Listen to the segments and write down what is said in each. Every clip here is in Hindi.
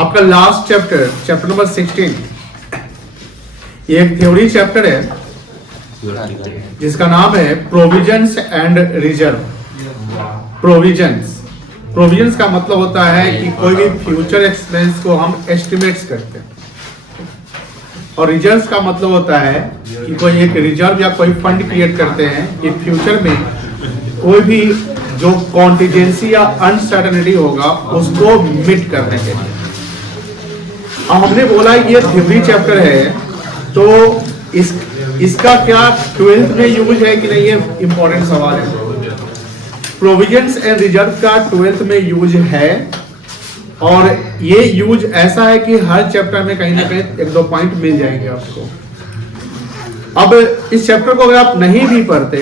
आपका लास्ट चैप्टर नंबर 16, ये एक थ्योरी चैप्टर है जिसका नाम है प्रोविजंस एंड रिजर्व। प्रोविजंस का मतलब होता है कि कोई भी फ्यूचर एक्सपेंस को हम एस्टिमेट्स करते हैं, और रिजर्व्स का मतलब होता है कि कोई एक रिजर्व या कोई फंड क्रिएट करते हैं कि फ्यूचर में कोई भी जो कॉन्टिजेंसी या अनसर्टेनिटी होगा उसको मीट करने के लिए। अब हमने बोला ये थ्योरी चैप्टर है, तो इसका क्या 12th में यूज है कि नहीं, ये इंपॉर्टेंट सवाल है। प्रोविजंस एंड रिजर्व का 12th में यूज है, और ये यूज ऐसा है कि हर चैप्टर में कहीं ना कहीं एक दो पॉइंट मिल जाएंगे आपको। अब इस चैप्टर को अगर आप नहीं भी पढ़ते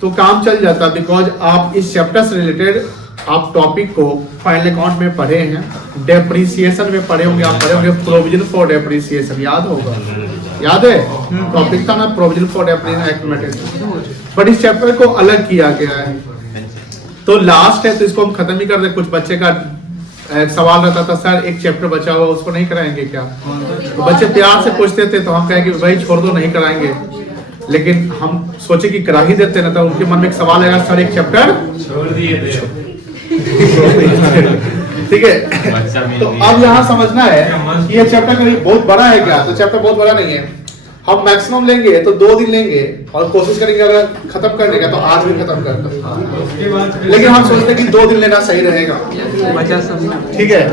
तो काम चल जाता, बिकॉज आप इस चैप्टर से रिलेटेड आप टॉपिक को फाइनल अकाउंट में पढ़े हैं, डेप्रिसिएशन में पढ़े होंगे, आप पढ़े होंगे प्रोविजन फॉर डेप्रिसिएशन, याद होगा, याद है टॉपिक था ना, प्रोविजन फॉर डेप्रिसिएशन। बट इस चैप्टर को अलग किया गया है, तो लास्ट है तो इसको हम खत्म ही कर दे। कुछ बच्चे का सवाल रहता था, सर एक चैप्टर बचा हुआ उसको नहीं कराएंगे क्या? तो बच्चे प्यार से पूछते थे, तो हम कहे कि भाई छोड़ दो, नहीं कराएंगे। लेकिन हम सोचे कि करा ही देते ना, तो उनके मन में एक सवाल आएगा, सर एक चैप्टर छोड़ दिए ठीक है। तो अब यहाँ समझना है कि ये चैप्टर करीब बहुत बड़ा है क्या? तो चैप्टर बहुत बड़ा नहीं है, हम मैक्सिमम लेंगे तो 2 दिन लेंगे, और कोशिश करेंगे अगर खत्म करने का तो आज भी खत्म कर दो, लेकिन हम सोचते हैं कि 2 दिन लेना सही रहेगा, ठीक है।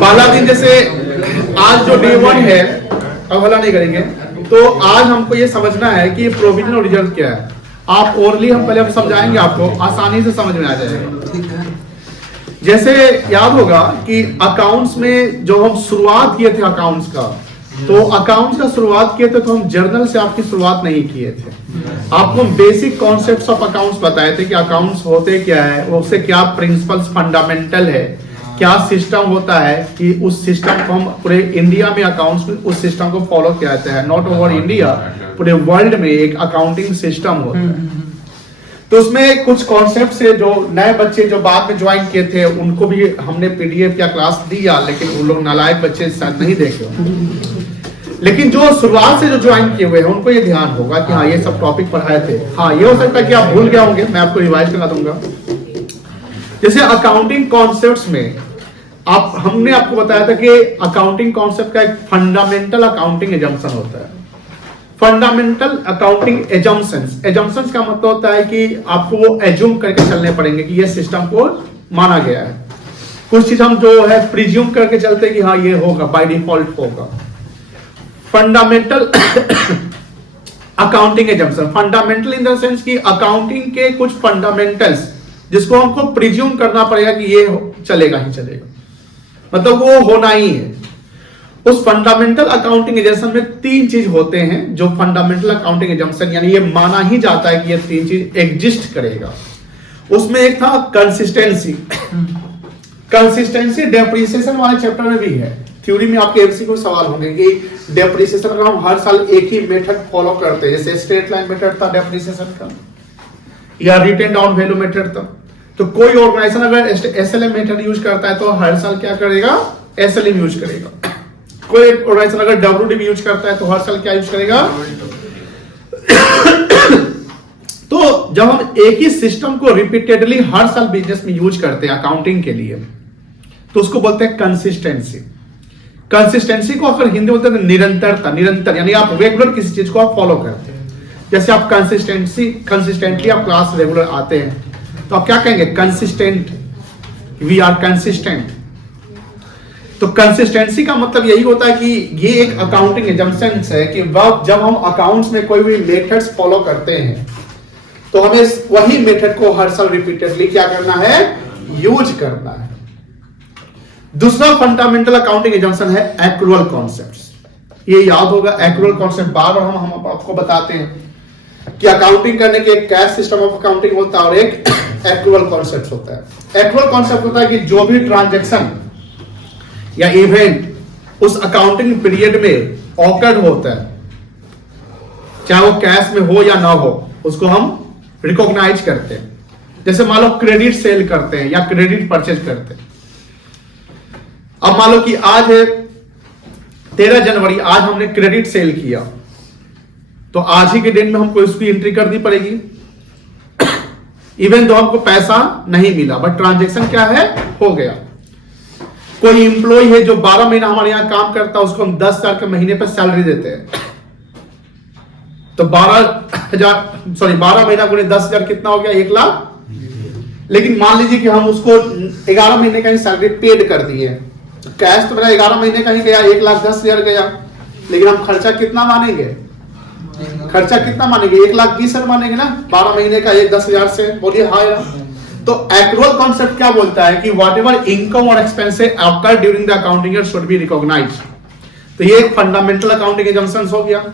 पहला दिन जैसे आज जो डे 1 है, अब हला नहीं करेंगे, तो आज हमको ये समझना है कि प्रोविजन और रिजर्व क्या है। आप ओरली हम पहले समझाएंगे, आपको आसानी से समझ में आ जाएगा। जैसे याद होगा कि अकाउंट्स में जो हम शुरुआत किए थे अकाउंट्स का, तो अकाउंट्स का शुरुआत किए थे तो हम जर्नल से आपकी शुरुआत नहीं किए थे, आपको बेसिक कॉन्सेप्ट्स ऑफ अकाउंट्स बताए थे कि अकाउंट्स होते क्या है, उससे क्या प्रिंसिपल्स फंडामेंटल है, क्या सिस्टम होता है, कि उस सिस्टम को हम पूरे इंडिया में अकाउंट्स में उस सिस्टम को फॉलो किया जाता है, नॉट ओवर इंडिया, पूरे वर्ल्ड में एक अकाउंटिंग सिस्टम होता है। तो उसमें कुछ कॉन्सेप्ट से जो नए बच्चे जो बाद में ज्वाइन किए थे उनको भी हमने पीडीएफ या क्लास दिया, लेकिन उन लोग नालायक बच्चे शायद नहीं देखे। लेकिन जो शुरुआत से जो ज्वाइन किए हुए हैं उनको ये ध्यान होगा कि हाँ ये सब टॉपिक पढ़ाए थे। हाँ ये हो सकता है कि आप भूल गए होंगे, मैं आपको रिवाइज करा दूंगा। जैसे अकाउंटिंग कॉन्सेप्ट्स में हमने आपको बताया था कि अकाउंटिंग कॉन्सेप्ट का एक फंडामेंटल अकाउंटिंग एजम्पशन होता है। फंडामेंटल अकाउंटिंग एजम्पशंस का मतलब होता है कि आपको वो एज्यूम करके चलने पड़ेंगे कि ये सिस्टम को माना गया है। कुछ चीज हम जो है प्रिज्यूम करके चलते हैं कि हाँ ये होगा, बाय डिफॉल्ट होगा। Fundamental accounting assumption, fundamental in the sense कि अकाउंटिंग के कुछ फंडामेंटल्स जिसको हमको प्रिज्यूम करना पड़ेगा कि ये चलेगा ही चलेगा, मतलब वो होना ही है। उस फंडामेंटल अकाउंटिंग एजम्पशन में 3 चीज होते हैं जो फंडामेंटल अकाउंटिंग एजम्पशन, यानी ये माना ही जाता है कि ये 3 चीज एग्जिस्ट करेगा। उसमें एक था कंसिस्टेंसी। कंसिस्टेंसी डेप्रिसिएशन वाले चैप्टर में भी है। थ्योरी में आपके एमसीक्यू सवाल होंगे कि डेप्रिसिएशन का हम हर साल एक ही मेथड फॉलो करते हैं, जैसे स्ट्रेट लाइन मेथड था डेप्रिसिएशन का, या रिटेन डाउन वैल्यू मेथड था। तो कोई ऑर्गेनाइजेशन अगर एसएलएम मेथड यूज करता है तो हर साल क्या करेगा, एसएलएम यूज करेगा। कोई ऑर्गेनाइजेशन अगर डब्ल्यूडी यूज करता है तो हर साल क्या यूज करेगा। तो जब हम एक ही सिस्टम को रिपीटेडली हर साल बिजनेस में यूज करते हैं अकाउंटिंग के लिए, तो उसको बोलते हैं कंसिस्टेंसी। कंसिस्टेंसी को अगर हिंदी बोलते हैं निरंतरता, निरंतर, यानी आप रेगुलर किसी चीज को आप फॉलो करते हैं। जैसे आप कंसिस्टेंटली आप क्लास रेगुलर आते हैं तो आप क्या कहेंगे, कंसिस्टेंट, वी आर कंसिस्टेंट। तो कंसिस्टेंसी का मतलब यही होता है कि ये एक अकाउंटिंग एजम्पशन है कि जब हम अकाउंट्स में कोई भी मेथड्स फॉलो करते हैं तो हमें वही मेथड को हर साल रिपीटेडली क्या करना है, यूज करना है। दूसरा फंडामेंटल अकाउंटिंग एजम्पशन है एक्रूअल कॉन्सेप्ट्स। ये याद होगा, एक्रूअल कॉन्सेप्ट बार बार हम आपको बताते हैं कि अकाउंटिंग करने के एक कैश सिस्टम ऑफ अकाउंटिंग होता है और एक एक्रूअल कॉन्सेप्ट होता है। एक्रूअल कॉन्सेप्ट होता है कि जो भी ट्रांजैक्शन या इवेंट उस अकाउंटिंग पीरियड में ऑकर्ड होता है, चाहे वो कैश में हो या ना हो, उसको हम रिकॉग्नाइज करते हैं। जैसे मान लो क्रेडिट सेल करते हैं या क्रेडिट परचेज करते हैं। अब मान लो कि आज है 13 जनवरी, आज हमने क्रेडिट सेल किया, तो आज ही के दिन में हमको इसकी एंट्री करनी पड़ेगी। इवन तो हमको पैसा नहीं मिला बट ट्रांजैक्शन क्या है, हो गया। कोई एम्प्लॉय है जो 12 महीना हमारे यहां काम करता है, उसको हम 10,000 के महीने पर सैलरी देते हैं, तो 12 महीना गुणे 10,000 कितना हो गया, 1 लाख। लेकिन मान लीजिए कि हम उसको 11 महीने का ही सैलरी पेड कर दिए, कैश तो मेरा 11 महीने का ही गया, 1,10,000 गया, लेकिन हम खर्चा कितना मानेंगे, 1,20,000 मानेंगे ना, 12 महीने का 10,000 से, बोलिए हाँ या। तो एक्रुअल कॉन्सेप्ट क्या बोलता है कि वॉट एवर इनकम और expenses occur during the accounting year should be recognised. तो ये एक फंडामेंटल अकाउंटिंग एजम्पशंस हो गया।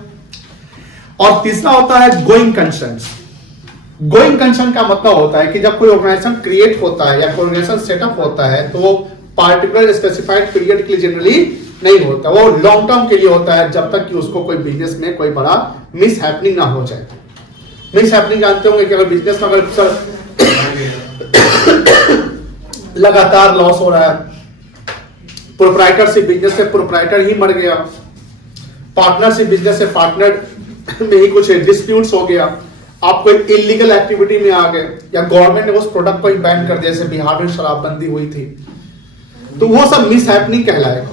और तीसरा होता है गोइंग कंसर्न्स। गोइंग कंसर्न का मतलब होता है कि जब कोई ऑर्गेनाइजेशन क्रिएट होता है या कोई ऑर्गेनाइजेशन सेटअप होता है, तो वो पार्टिकुलर स्पेसिफाइड पीरियड के लिए जनरली नहीं होता, वो लॉन्ग टर्म के लिए होता है, जब तक कि उसको कोई बिजनेस में कोई बड़ा मिस हैपनिंग ना हो जाए। मिस हैपनिंग जानते होंगे कि अगर बिजनेस में अगर लगातार लॉस हो रहा है, प्रोप्राइटरशिप बिजनेस से प्रोप्राइटर ही मर गया, पार्टनरशिप बिजनेस से पार्टनर में ही कुछ डिस्प्यूट्स हो गया, आप कोई इलीगल एक्टिविटी में आ गए, या गवर्नमेंट ने उस प्रोडक्ट को ही बैन कर दिया, जैसे बिहार में शराबबंदी हुई थी, तो वो सब मिस हैपनिंग कहलाएगा।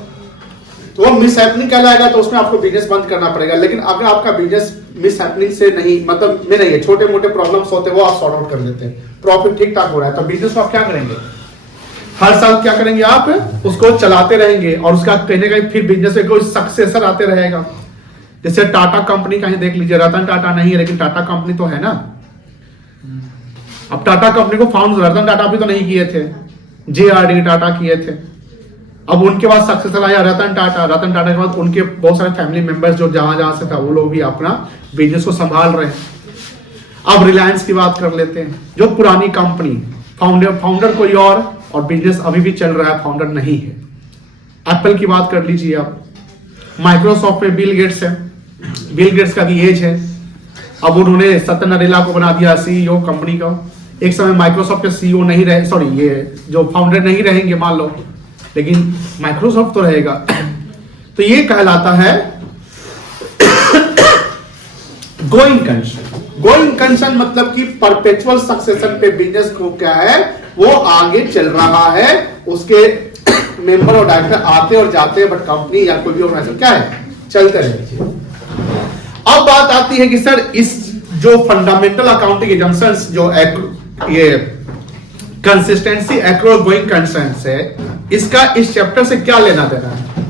तो वो मिस हैपनिंग कहलाएगा, तो उसमें आपको बिजनेस बंद करना पड़ेगा। लेकिन अगर आपका बिजनेस मिस हैपनिंग से नहीं, मतलब में नहीं है, छोटे मोटे प्रॉब्लम्स होते हैं वो आप सॉर्ट आउट कर लेते हैं, प्रॉफिट ठीक ठाक हो रहा है, तो बिजनेस को आप क्या करेंगे, हर साल क्या करेंगे, आप उसको चलाते रहेंगे, और उसका कहीं ना कहीं फिर बिजनेस में कोई सक्सेसर आते रहेगा। जैसे टाटा कंपनी का ही देख लीजिए, रतन टाटा नहीं है लेकिन टाटा कंपनी तो है ना। अब टाटा कंपनी को फाउंड रतन टाटा भी तो नहीं किए थे, JRD टाटा किए थे। अब उनके बाद सक्सेसर आया रतन टाटा, रतन टाटा के बाद उनके बहुत सारे फैमिली मेंबर्स जो जहां से था, वो लोग भी अपना बिजनेस को संभाल रहे हैं। अब रिलायंस की बात कर लेते हैं, जो पुरानी कंपनी, फाउंडर कोई और बिजनेस अभी भी चल रहा है, फाउंडर नहीं है। एप्पल की बात कर लीजिए आप, माइक्रोसॉफ्ट में बिल गेट्स है, बिल गेट्स का भी एज है, अब उन्होंने सत्य नडेला को बना दिया CEO कंपनी का। एक समय माइक्रोसॉफ्ट के CEO नहीं रहे, सॉरी ये जो फाउंडर नहीं रहेंगे मान लो, लेकिन माइक्रोसॉफ्ट तो रहेगा। तो ये कहलाता है गोइंग कंसर्न। गोइंग कंसर्न मतलब कि परपेचुअल सक्सेशन पे बिजनेस को क्या है, वो आगे चल रहा है, उसके मेंबर और डायरेक्टर आते और जाते हैं, बट कंपनी या कोई भी ऑर्गेनाइजेशन क्या है, चलते रहे। अब बात आती है कि सर इस जो फंडामेंटल अकाउंटिंग एजम्पशंस, जो ये कंसिस्टेंसी एक्रोस गोइंग कंसर्न्स है, इसका इस चैप्टर से क्या लेना देना है।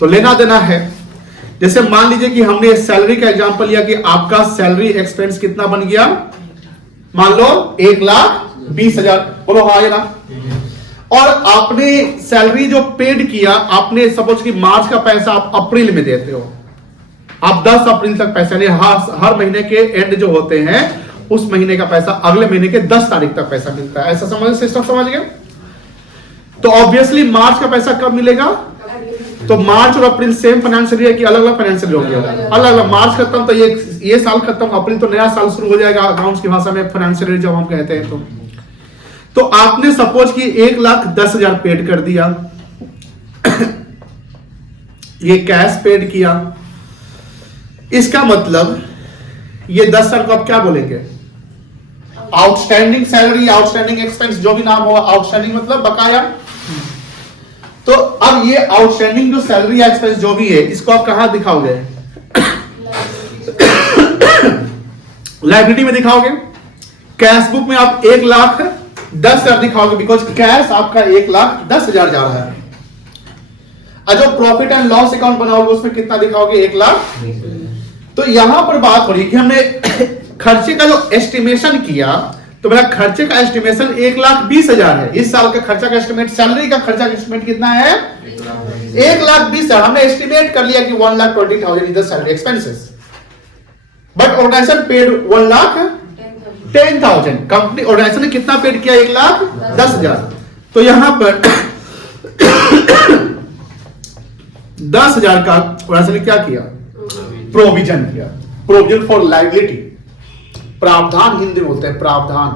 तो लेना देना है, जैसे मान लीजिए कि हमने सैलरी का एग्जांपल लिया कि आपका सैलरी एक्सपेंस कितना बन गया, मान लो 1,20,000, बोलो हाँ ना। और आपने सैलरी जो पेड किया, आपने सपोज कि मार्च का पैसा आप अप्रैल में देते हो, आप 10 अप्रैल तक पैसा नहीं, हर महीने के एंड जो होते हैं उस महीने का पैसा अगले महीने के 10 तारीख तक पैसा मिलता है, ऐसा समझ, सिस्टम समझ गया। तो ऑब्वियसली मार्च का पैसा कब मिलेगा, तो मार्च और अप्रैल सेम फाइनेंशियल ईयर की अलग अलग फाइनेंशियल ईयर हो गया, अलग अलग। मार्च खत्म तो ये साल खत्म, अप्रैल तो नया साल शुरू हो जाएगा अकाउंट्स की भाषा में, फाइनेंशियल ईयर जब हम कहते हैं। तो आपने सपोज कि 1,10,000 पेड कर दिया, ये कैश पेड किया, इसका मतलब ये 10,000 को आप क्या बोलेंगे, आउटस्टैंडिंग सैलरी, आउटस्टैंडिंग एक्सपेंस, जो भी नाम होगा, आउटस्टैंडिंग मतलब बकाया। तो अब ये आउटस्टैंडिंग जो सैलरी या एक्सपेंस जो भी है, इसको आप कहां दिखाओगे, लाइब्रेरी में दिखाओगे, कैश बुक में आप 1,10,000 दिखाओगे, बिकॉज कैश आपका 1,10,000 जा रहा है। और जो प्रॉफिट एंड लॉस अकाउंट बनाओगे उसमें कितना दिखाओगे, 1,00,000। तो यहां पर बात हो रही है कि हमने खर्चे का जो एस्टिमेशन किया, तो मेरा खर्चे का एस्टिमेशन 1,20,000 है। इस साल का खर्चा का एस्टिमेट, सैलरी का खर्चा का एस्टिमेट कितना है, 1,20,000। हमने एस्टिमेट कर लिया कि 1,20,000 is the salary expenses, but organisation paid 1,10,000। Company organisation ने कितना पेड किया, 1,10,000। तो यहां पर 10,000 का ऑर्गेनाइजेशन ने क्या किया, प्रोविजन किया, प्रोविजन फॉर लायबिलिटी, प्रावधान हिंदी में बोलते हैं, प्रावधान।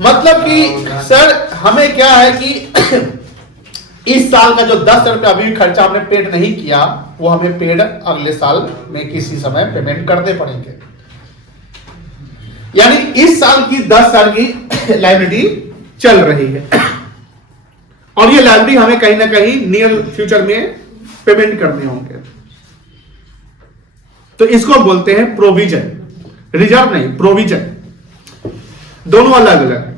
मतलब कि सर हमें क्या है कि इस साल का जो 10 रुपया अभी खर्चा हमने पेड नहीं किया, वो हमें पेड अगले साल में किसी समय पेमेंट करने पड़ेंगे। यानी इस साल की 10 साल की लायबिलिटी चल रही है और ये लायबिलिटी हमें कहीं ना कहीं नियर फ्यूचर में पेमेंट करने होंगे। तो इसको बोलते हैं प्रोविजन, रिजर्व नहीं, प्रोविजन, दोनों अलग अलग।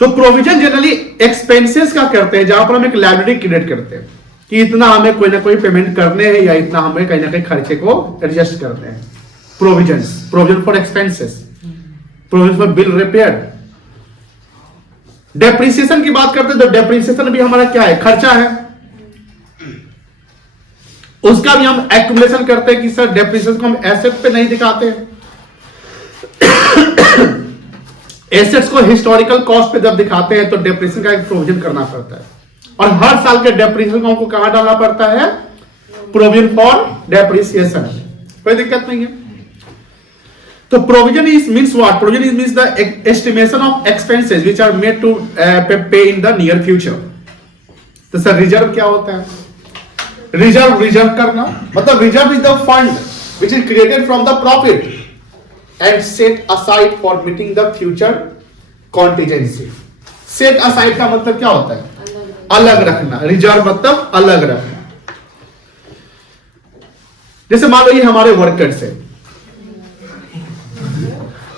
तो प्रोविजन जनरली एक्सपेंसेस का करते हैं, जहां पर हम एक लायबिलिटी क्रिएट करते हैं कि इतना हमें कोई ना कोई पेमेंट करने हैं या इतना हमें कहीं ना कहीं खर्चे को एडजस्ट करने हैं। Provision, provision for expenses, provision for bill repair. Depreciation की बात करते हैं तो डेप्रिसिएशन भी हमारा क्या है, खर्चा है। उसका भी हम एक्यूमुलेशन करते हैं कि सर डेप्रिसिएशन को हम एसेट पे नहीं दिखाते हैं, एसेट्स को हिस्टोरिकल कॉस्ट पे जब दिखाते हैं तो डेप्रिसिएशन का एक प्रोविजन करना पड़ता है। और हर साल के डेप्रिसिएशन को हमको कहां डालना पड़ता है, प्रोविजन फॉर डेप्रिसिएशन। कोई दिक्कत नहीं है। तो provision is means what, provision is means the estimation of expenses which are made to pay in the near future. तो सर रिजर्व क्या होता है, रिजर्व करना मतलब reserve is the fund which is created from the profit and set aside for meeting the future contingency। set aside का मतलब क्या होता है, अलग रखना। रिजर्व मतलब अलग रखना। जैसे मान लो ये हमारे वर्कर्स है,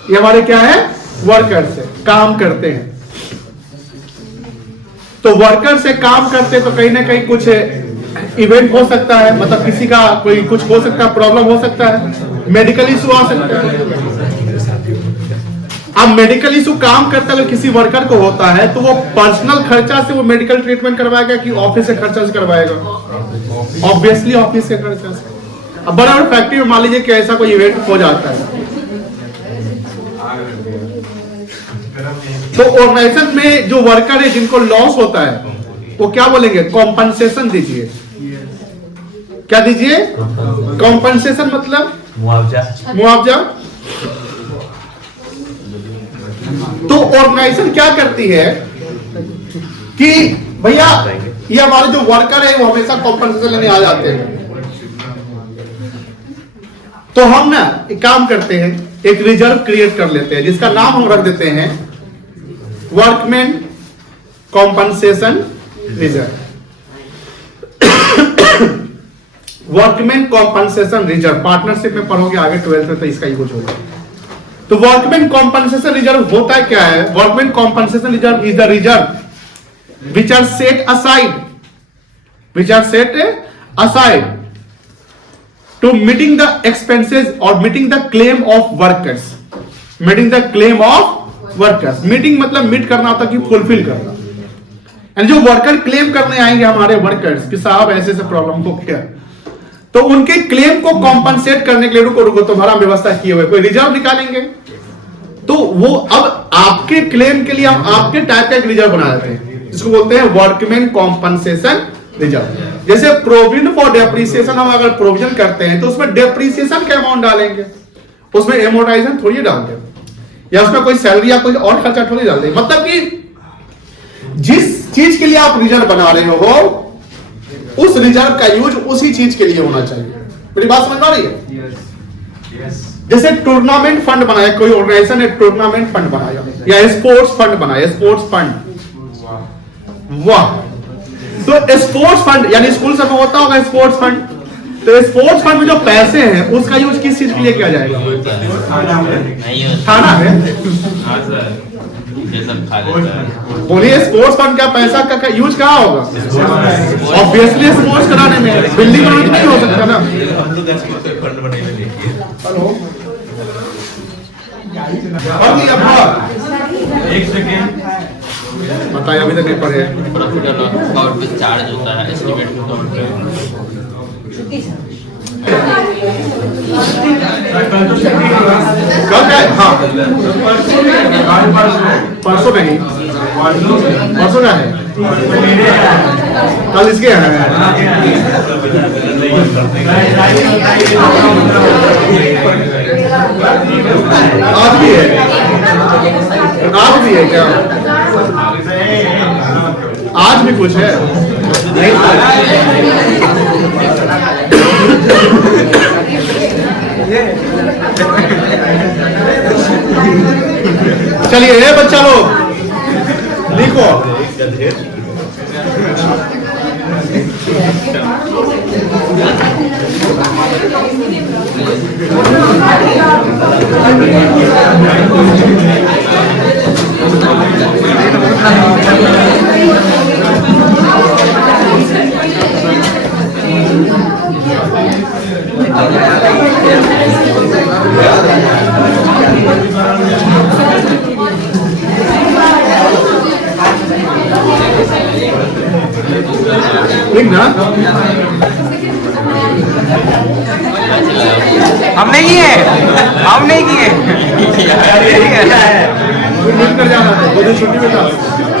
ये हमारे क्या है, वर्कर्स है, काम करते हैं। तो वर्कर से काम करते तो कहीं ना कहीं कुछ इवेंट हो सकता है, मतलब किसी का कोई कुछ हो सकता है, प्रॉब्लम हो सकता है, मेडिकल इशू आ सकता है। अब मेडिकल इशू काम करता अगर किसी वर्कर को होता है तो वो पर्सनल खर्चा से वो मेडिकल ट्रीटमेंट करवाएगा कि ऑफिस से खर्चा से करवाएगा, ऑब्वियसली ऑफिस से खर्चा से। अब बड़ा बड़ा फैक्ट्री में मान लीजिए कि ऐसा कोई इवेंट हो जाता है तो ऑर्गेनाइजेशन में जो वर्कर है जिनको लॉस होता है वो क्या बोलेंगे, कॉम्पनसेशन दीजिए। क्या दीजिए, कॉम्पनसेशन मतलब मुआवजा। तो ऑर्गेनाइजेशन क्या करती है कि भैया ये हमारे जो वर्कर है वो हमेशा कॉम्पनसेशन लेने आ जाते हैं, तो हम ना एक काम करते हैं, एक रिजर्व क्रिएट कर लेते हैं जिसका नाम हम रख देते हैं workman compensation reserve. Workman compensation reserve partnership में पढ़ोगे आगे 12th में तो इसका यूज होगा। तो वर्कमैन कॉम्पनसेशन रिजर्व होता है क्या है, workman compensation reserve is the reserve which are set aside to meeting the expenses or meeting the claim of workers। Meeting मतलब मीट करना होता कि फुलफिल करना। एंड जो वर्कर क्लेम करने आएंगे हमारे वर्कर्स कि साहब ऐसे ऐसे प्रॉब्लम हो गया, तो उनके क्लेम को कॉम्पनसेट करने के लिए रुको तुम्हारा व्यवस्था किए हुए कोई रिजर्व निकालेंगे। तो वो अब आपके क्लेम के लिए हम आपके टाइप का एक रिजर्व बना देते हैं जिसको बोलते हैं वर्कमैन कॉम्पनसेशन रिजर्व। जैसे प्रोविजन फॉर डेप्रिसिएशन हम अगर प्रोविजन करते हैं तो उसमें डेप्रिसिएशन का अमाउंट डालेंगे, उसमें एमोर्टाइजेशन थोड़ी डालते या उसमें कोई सैलरी या कोई और खर्चा थोड़ी डाल देंगे। मतलब कि जिस चीज के लिए आप रिजर्व बना रहे हो उस रिजर्व का यूज उसी चीज के लिए होना चाहिए। मेरी बात समझ में आ रही है? जैसे टूर्नामेंट फंड बनाया, कोई ऑर्गेनाइजेशन ने टूर्नामेंट फंड बनाया या स्पोर्ट्स फंड बनाया, स्पोर्ट्स फंड, वाह, तो स्पोर्ट्स फंड यानी स्कूल सब में होता होगा स्पोर्ट्स फंड। तो स्पोर्ट्स फंड में जो पैसे हैं उसका यूज किस चीज के लिए किया जाएगा, खाना है। बोलिए स्पोर्ट्स फंड का पैसा का यूज कहाँ होगा, ऑब्वियसली स्पोर्ट्स कराने में, बिल्डिंग बनाने नहीं हो सकता ना। एक सेकेंड बताइए, अभी तक नहीं पढ़े। प्रॉफिट और लॉस अकाउंट पे चार्ज होता है एस्टीमेट अकाउंट पे। कल का, हाँ परसों नहीं, परसों का है, कल इसके है। आज भी है, आज भी है क्या, आज भी कुछ है। चलिए ये बच्चा लोग लिखो। ठीक ना? हम नहीं किए, हम नहीं किए। मिल कर जाना था, 2 दिन छुट्टी में था।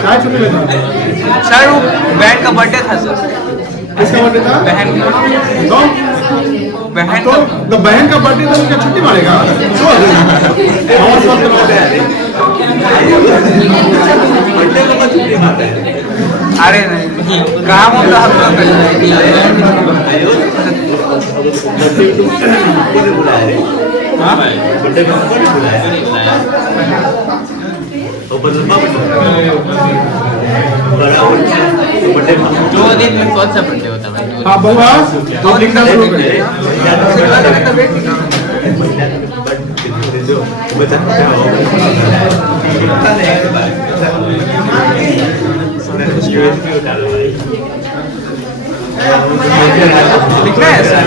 क्या छुट्टी में था? सर वो बहन का बर्थडे था सर। किसका बर्थडे था? बहन का। तो बहन तो का तो बहन का बर्थडे था तो क्या छुट्टी मारेगा? छोड़ दे। हमारे साथ तो बात है। अरे नहीं काम होता हम लोग हाँ भाई बर्थडे में कौन बुलाया? दो दिन में कौन सा बर्थडे होता है भाई? हाँ बउआ, तो लिखना शुरू करिए। लिखना है सर।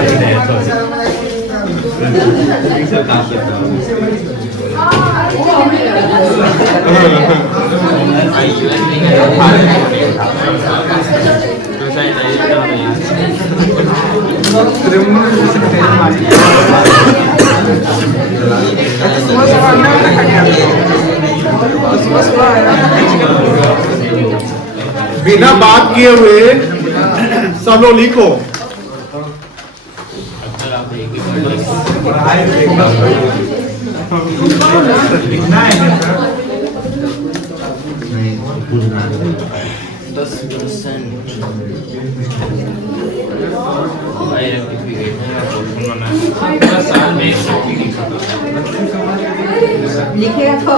बिना बात किए हुए सब लोग लिखो। लिखेगा तो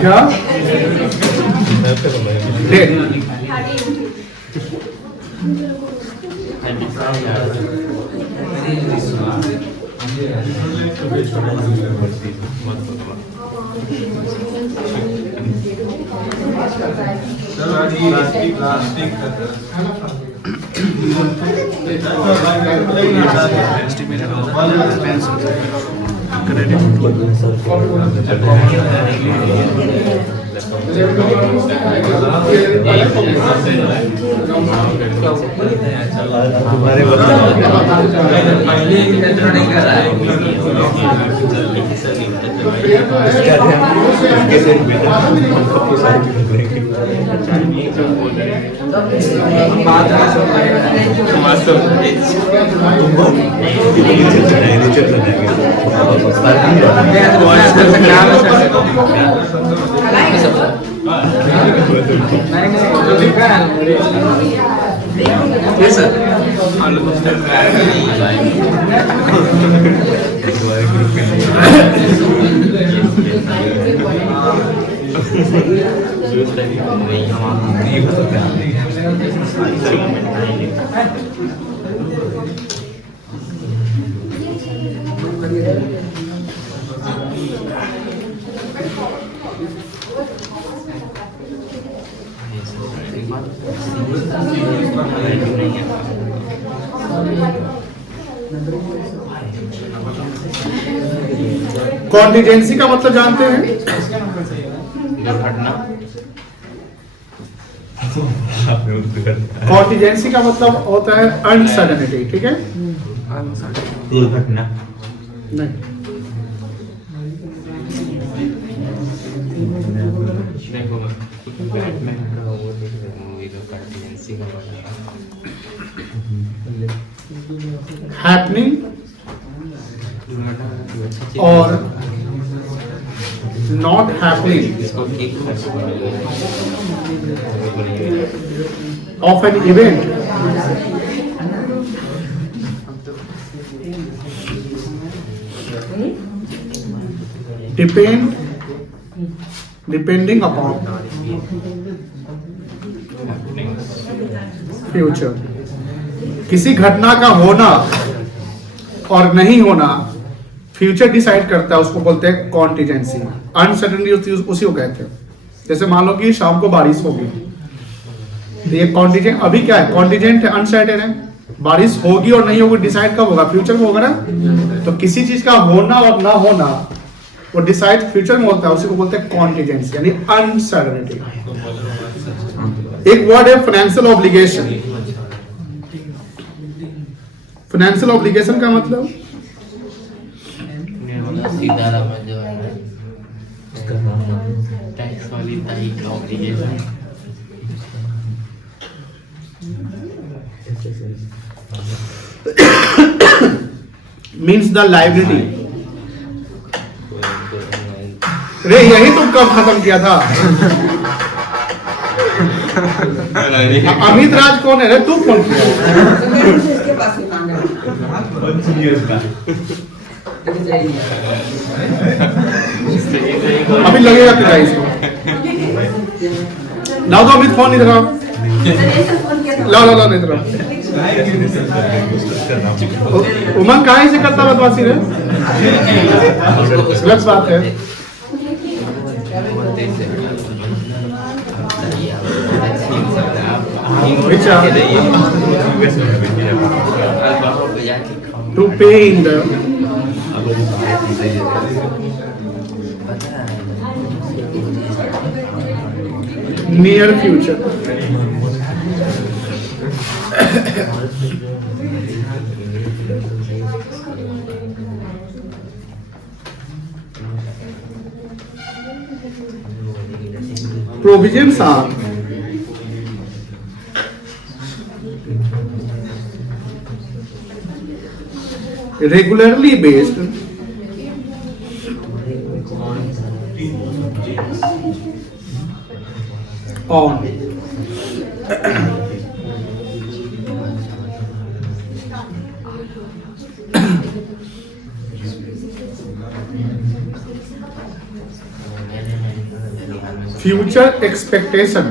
क्या? देख कॉन्टिजेंसी का मतलब जानते हैं? दुर्घटना। कॉन्टिजेंसी का मतलब होता है अनसर्टेनिटी, ठीक है? दुर्घटना। नहीं, देखो बैटमैन का वो देख रहे हो मूवी का कंटिजेंसी का मतलब हैपनिंग दुर्घटना और नॉट हैपनिंग इसको kick off an event depending upon future. किसी घटना का होना और नहीं होना फ्यूचर डिसाइड करता है, उसको बोलते हैं कॉन्टिजेंसी। अनसर्टेनिटी उसी को कहते हैं। जैसे मान लो कि शाम को बारिश होगी, तो ये कॉन्टिजेंट अभी क्या है? कॉन्टिजेंट है, अनसर्टेन है। बारिश होगी और नहीं होगी डिसाइड कब होगा? फ्यूचर में होगा ना। तो किसी चीज का होना और ना होना वो डिसाइड फ्यूचर में होता है, उसी को बोलते हैं कॉन्टिजेंसी यानी अनसर्टेनिटी। एक वर्ड है फाइनेंशियल ऑब्लिगेशन। फाइनेंशियल ऑब्लिगेशन का मतलब सीतारामन जो है टैक्स वाली ताई का ऑब्लिगेशन मीन्स द लाइबिलिटी। रे यही तुम कब खत्म किया था? अमित राज कौन है रे? तू फोन किया? अभी लगेगा पिता इसको। लाओ तो अमित फोन इधर आओ। लाओ लाओ लाओ इधर आओ। उमंग कहाँ से करता बदमाशी रे? गलत बात है। To pay in the near future. Provisions are regularly based on future expectation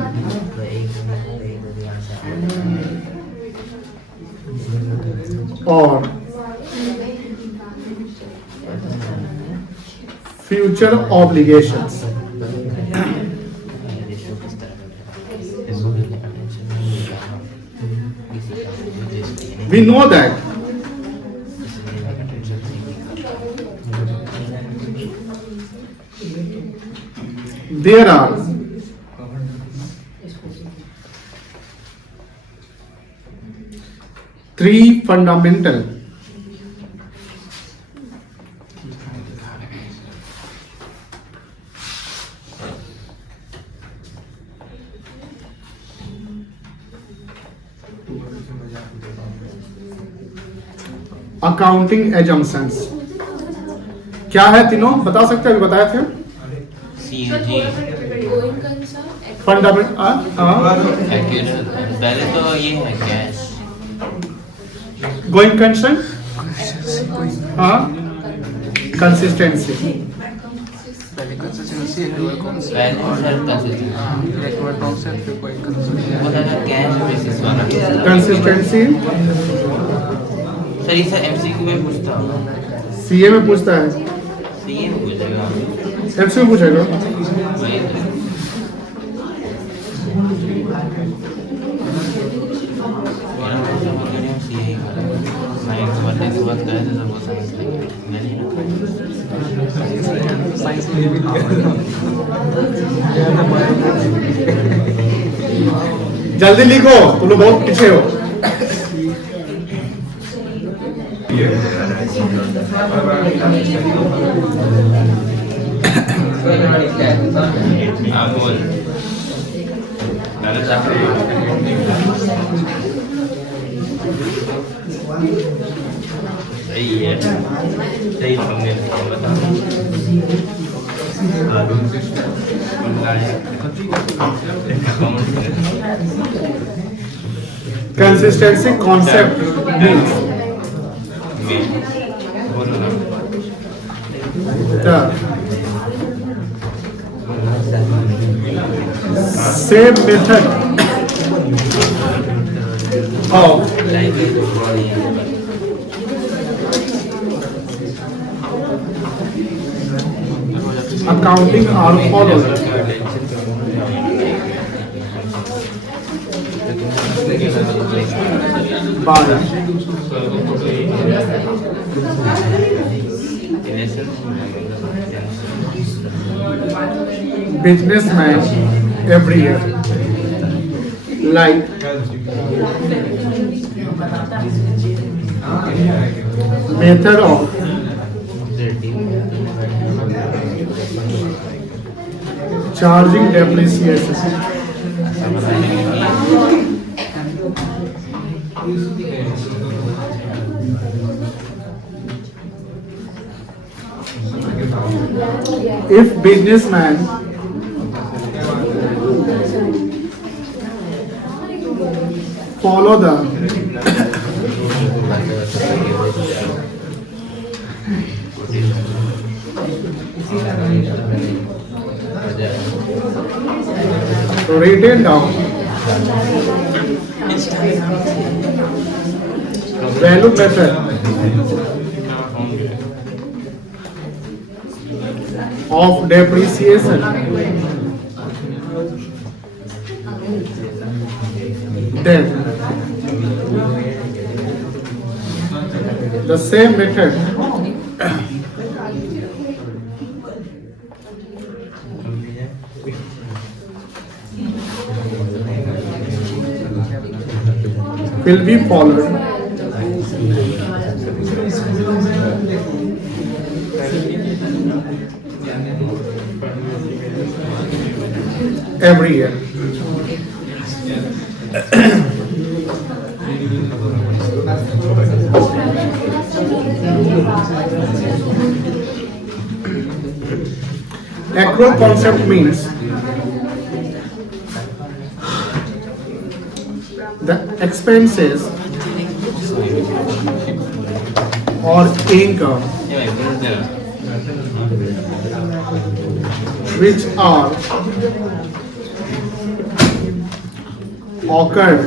or future obligations. We know that there are three fundamental accounting assumptions. क्या है तीनों? बता सकते हैं? अभी बताए थे। सीएजी फंडामेंटल पहले तो ये है कैश गोइंग कंसर्न, हाँ, कंसिस्टेंसी, कंसिस्टेंसी एक हुआ कॉन्सेप्ट बैलेंस और कंसिस्टेंसी एक हुआ कॉन्सेप्ट फिर कोई कंसिस्टेंसी वो था कैश बेसिस वाला कंसिस्टेंसी सर इसे एमसीक्यू में पूछता हूँ सीए में पूछता है, सीए में पूछेगा एमसीक्यू पूछेगा। वही तो। मेरा पैसा बोल रही हूँ सीए ही करा मैं एक बर्थडे के बाद गया था वो साइंस लेके मैं नहीं रखा साइंस में भी जल्दी लिखो, तुम लोग बहुत पीछे हो। हाँ बोल मैंने चाहा सही है सही तुमने बता consistency concept means same method of accounting are followed. By businessman every year, like method of charging depreciation, if businessman follow the written down value method of depreciation, then the same method will be followed every year. Accrual concept means the expenses or income which are occurred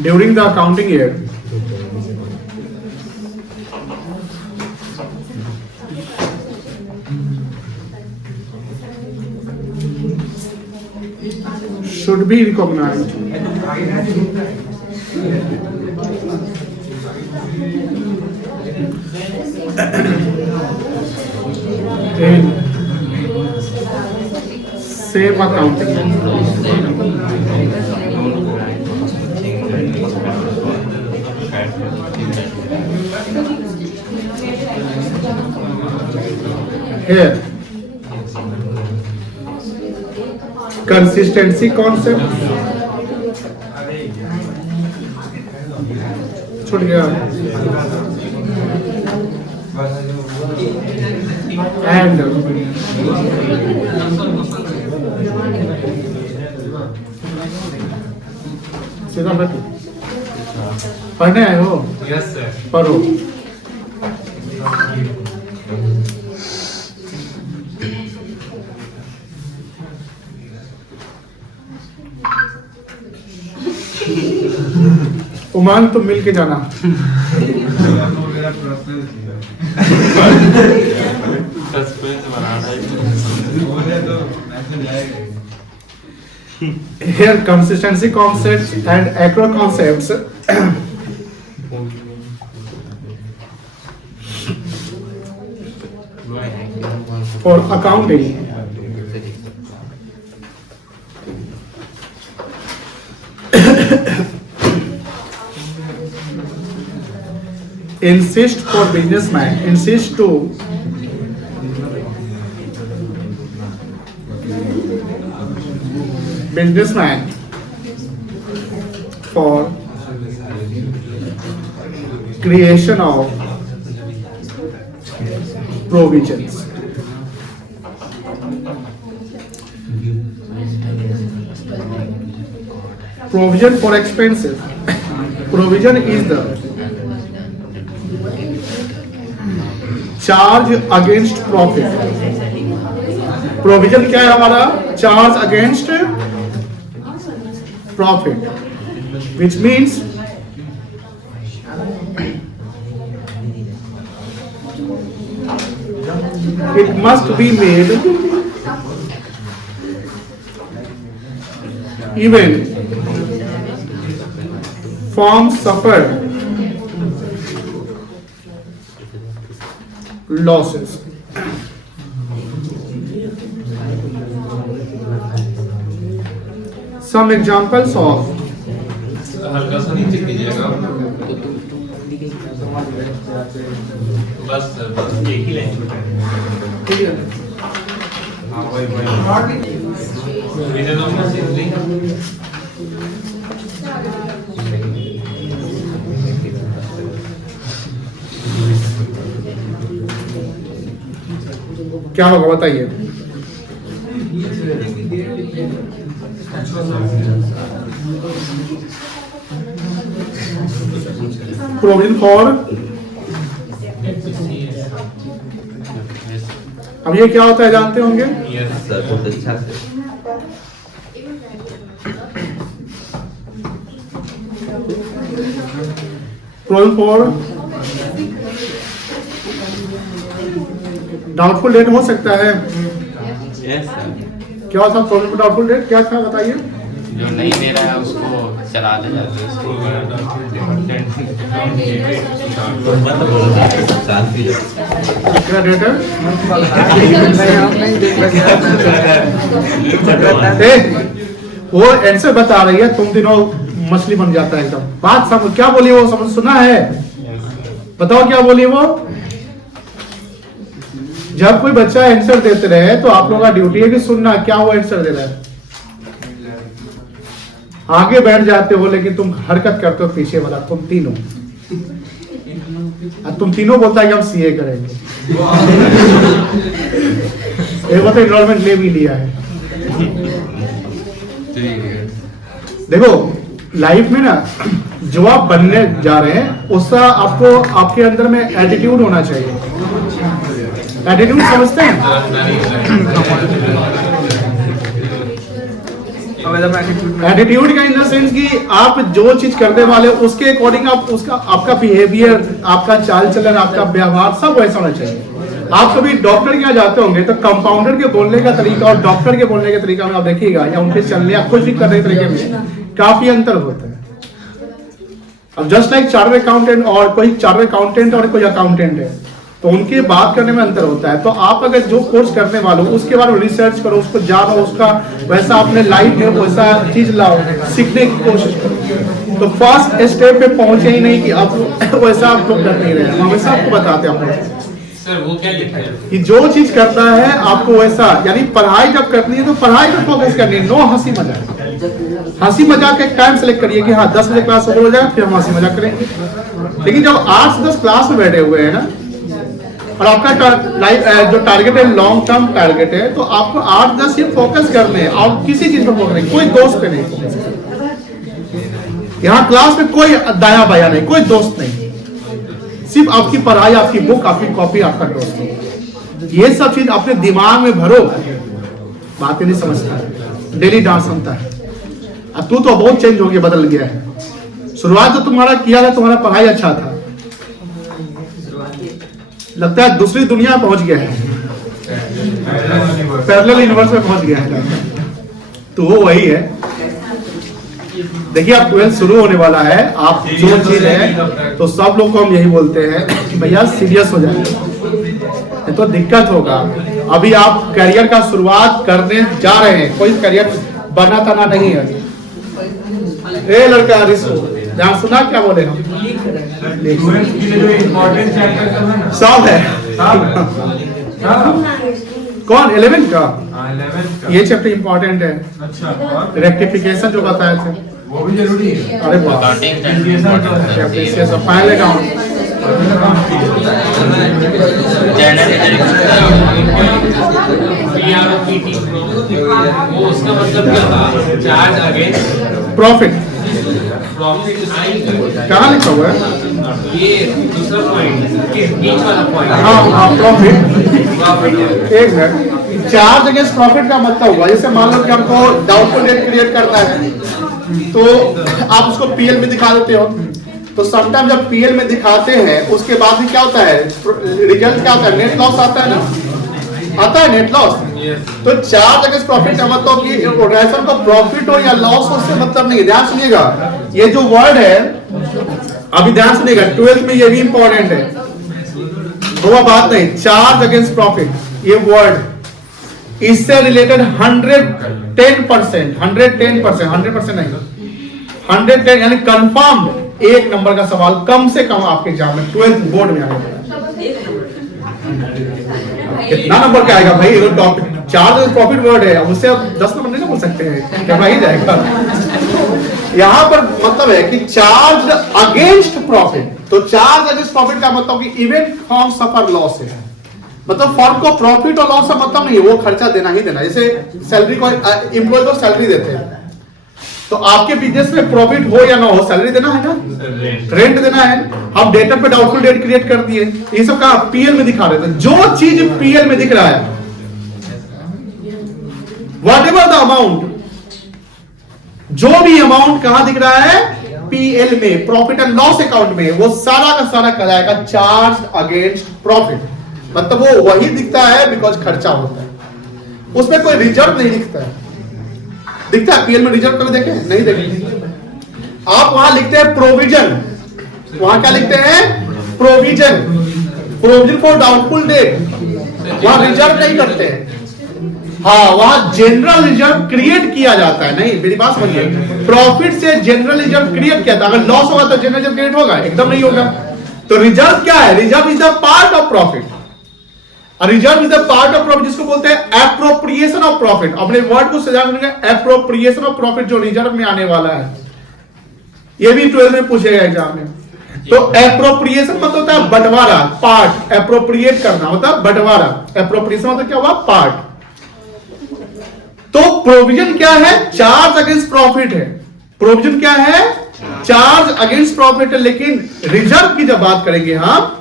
during the accounting year should be recognized in same accounting. Here, consistency concept छूट गया and सीधा बैठो पढ़ने आए हो Yes, sir. पढ़ो। उमान तुम मिल के जाना। सस्पेंस बना था Here consistency concepts and acro concepts for accounting insist for businessman insist to businessman for creation of provisions. Provision for expenses. Provision is the charge against profit. Provision क्या है हमारा? Charge against profit, which means it must be made even firm suffer losses. Some examples of हल्का सा नीचे कीजिएगा। बस सर, बस एक ही लाइन छूटा है। हाँ वही। Vision of machinery. क्या होगा बताइए? प्रोविजन फॉर, अब ये क्या होता है जानते होंगे? यस सर, बहुत अच्छा से। प्रोविजन फॉर डाउटफुल डेट हो सकता है। Yes sir. क्या था प्रोविजन फॉर डाउटफुल डेट? क्या था बताइए? जो नहीं दे रहा है उसको चलाते जाते हैं उसको। क्या डेट है? वो आंसर बता रही है, तुम दिनों मछली बन जाता है एकदम। बात समझ, क्या बोली वो समझ सुना है? बताओ क्या बोली वो? जब कोई बच्चा आंसर देते रहे तो आप लोगों का ड्यूटी है कि सुनना क्या वो आंसर दे रहा है। आगे बैठ जाते हो लेकिन तुम हरकत करते हो पीछे वाला, तुम तीनों। तुम तीनों बोलता है कि हम सीए करेंगे। एक बार एनरोलमेंट ले भी लिया है। देखो लाइफ में ना जो आप बनने जा रहे हैं उसका आपको आपके अंदर में एटीट्यूड होना चाहिए। एटीट्यूड समझते हैं? एटीट्यूड का इन द सेंस कि आप जो चीज करने वाले उसके अकॉर्डिंग आप उसका आपका बिहेवियर, आपका चाल चलन, आपका व्यवहार सब वैसा होना चाहिए। आप कभी डॉक्टर के यहाँ जाते होंगे तो कंपाउंडर के बोलने का तरीका और डॉक्टर के बोलने के तरीका में आप देखिएगा या उनके चलने या कुछ भी करने के तरीके में काफी अंतर होता है। अब जस्ट लाइक चार्टर्ड अकाउंटेंट और कोई चार्टर्ड अकाउंटेंट और कोई अकाउंटेंट है तो उनके बात करने में अंतर होता है। तो आप अगर जो कोर्स करने वाले हो उसके बारे में रिसर्च करो, उसको जानो, उसका वैसा अपने लाइफ में वैसा चीज लाओ, सीखने की कोशिश करो। तो फर्स्ट स्टेप पे पहुंचे ही नहीं कि आप वैसा आप लोग कर नहीं रहे हैं। हम वैसा आपको बताते हैं सर, वो क्या लिखते हैं कि जो चीज करना है आपको वैसा, यानी पढ़ाई जब करनी है तो पढ़ाई पे फोकस करनी है, नो हंसी मजाक। हंसी मजाक एक टाइम सेलेक्ट करिए कि हाँ 10 बजे क्लास हो जाए फिर हम हंसी मजाक करेंगे। लेकिन जब 8 से 10 क्लास में बैठे हुए हैं ना और आपका लाइफ जो टारगेट है लॉन्ग टर्म टारगेट है तो आपको 8-10 ये फोकस करने हैं। आप किसी चीज पर फोकस नहीं, कोई दोस्त पे नहीं फोकस। यहाँ क्लास में कोई दाया बाया नहीं, कोई दोस्त नहीं। सिर्फ आपकी पढ़ाई, आपकी बुक, आपकी कॉपी, आपका दोस्त, ये सब चीज अपने दिमाग में भरो, बातें नहीं समझता है, डेली डांट सुनता है। अब तू तो बहुत चेंज हो गया, बदल गया है। शुरुआत जो तुम्हारा किया है, तुम्हारा पढ़ाई अच्छा था, लगता है दूसरी दुनिया में पहुंच गया है, पैरेलल यूनिवर्स में पहुंच गया है, तो वो वही है। देखिए अब 12th शुरू होने वाला है, आप जो चीज है तो सब लोग को हम यही बोलते हैं कि भैया सीरियस हो जाए, तो दिक्कत होगा। अभी आप करियर का शुरुआत करने जा रहे हैं, कोई करियर बना तना नहीं है। ए लड़का ध्यान सुना क्या बोले हम, सब है कौन 11th का, ये चैप्टर इंपॉर्टेंट है। अच्छा, रेक्टिफिकेशन जो बताए थे वो भी जरूरी है। अरे बाप, फाइनल अकाउंट, वो उसका मतलब क्या था? चार्ज अगेंस्ट प्रॉफिट प्रॉफिट कहाँ लिखा हुआ है? ये दूसरा पॉइंट, बीच वाला पॉइंट। हाँ प्रॉफिट, एक मिनट। चार्ज अगेंस्ट प्रॉफिट का मतलब हुआ, जैसे मान लो कि हमको डाउटफुल डेट क्रिएट करना है, तो आप उसको पीएल में दिखा देते हो, तो समटाइम जब पीएल में दिखाते हैं उसके बाद भी क्या होता है, रिजल्ट क्या होता है, नेट लॉस आता है ना, आता है नेट लॉस। तो चार्ज अगेंस्ट प्रॉफिट का मतलब कि ऑर्गेनाइजेशन को प्रॉफिट हो या लॉस हो उससे मतलब नहीं है। ध्यान सुनिएगा, ये जो वर्ड है, अभी ध्यान सुनिएगा, 12th में ये भी इंपॉर्टेंट है, वो बात नहीं। चार्ज अगेंस्ट प्रॉफिट, ये वर्ड इससे रिलेटेड 110%, 100% नहीं, 110 यानी कंफर्म एक नंबर का सवाल कम से कम आपके एग्जाम में 12th बोर्ड में आएगा। कितना नंबर का आएगा भाई, वो टॉपिक चार्ज प्रॉफिट वर्ड है, उससे आप 10 नंबर नहीं बोल सकते हैं, क्या ही जाएगा। यहाँ पर मतलब है कि चार्ज अगेंस्ट प्रॉफिट, तो चार्ज अगेंस्ट प्रॉफिट का मतलब कि इवेंट फॉर्म सफर लॉस है, मतलब फर्म को प्रॉफिट और लॉस का मतलब नहीं है, वो खर्चा देना ही देना। जैसे सैलरी को एम्प्लॉय को सैलरी देते हैं, तो आपके बिजनेस में प्रॉफिट हो या ना हो, सैलरी देना है ना, रेंट देना है। हम डेटा पे डाउटफुल डेट क्रिएट कर दिए, ये सब का पीएल में दिखा रहे थे। जो चीज पीएल में दिख रहा है, व्हाटएवर द अमाउंट, जो भी अमाउंट कहां दिख रहा है, पीएल में, प्रॉफिट एंड लॉस अकाउंट में, वो सारा का सारा कराएगा चार्ज अगेंस्ट प्रॉफिट। मतलब वो वही दिखता है बिकॉज खर्चा होता है, उसमें कोई रिजर्व नहीं दिखता है। दिखता है पीएल में रिजर्व कभी देखे? नहीं देखे। आप वहां लिखते हैं प्रोविजन, वहां क्या लिखते हैं, provision, provision for doubtful debt, वहां रिजर्व नहीं करते हैं। हाँ, वहां जनरल रिजर्व क्रिएट किया जाता है। नहीं, मेरी बात समझिए, प्रॉफिट से जनरल रिजर्व क्रिएट किया था, अगर लॉस होगा तो जनरल रिजर्व क्रिएट होगा? एकदम नहीं होगा। तो रिजर्व क्या है? Reserve is the part of profit, reserve is the part of profit, जिसको बोलते हैं एप्रोप्रिएशन ऑफ प्रॉफिट। अपने वर्ड को सजा देंगे, एप्रोप्रिएशन ऑफ प्रॉफिट जो रिजर्व में आने वाला है, ये भी 12th में पूछेगा एग्जाम में। तो एप्रोप्रिएशन मतलब होता है बंटवारा, पार्ट, एप्रोप्रिएट करना मतलब बंटवारा, एप्रोप्रिएशन मतलब क्या हुआ, पार्ट। तो प्रोविजन क्या है? चार्ज अगेंस्ट प्रॉफिट है। प्रोविजन क्या है? चार्ज अगेंस्ट प्रॉफिट है। लेकिन रिजर्व की जब बात करेंगे हम,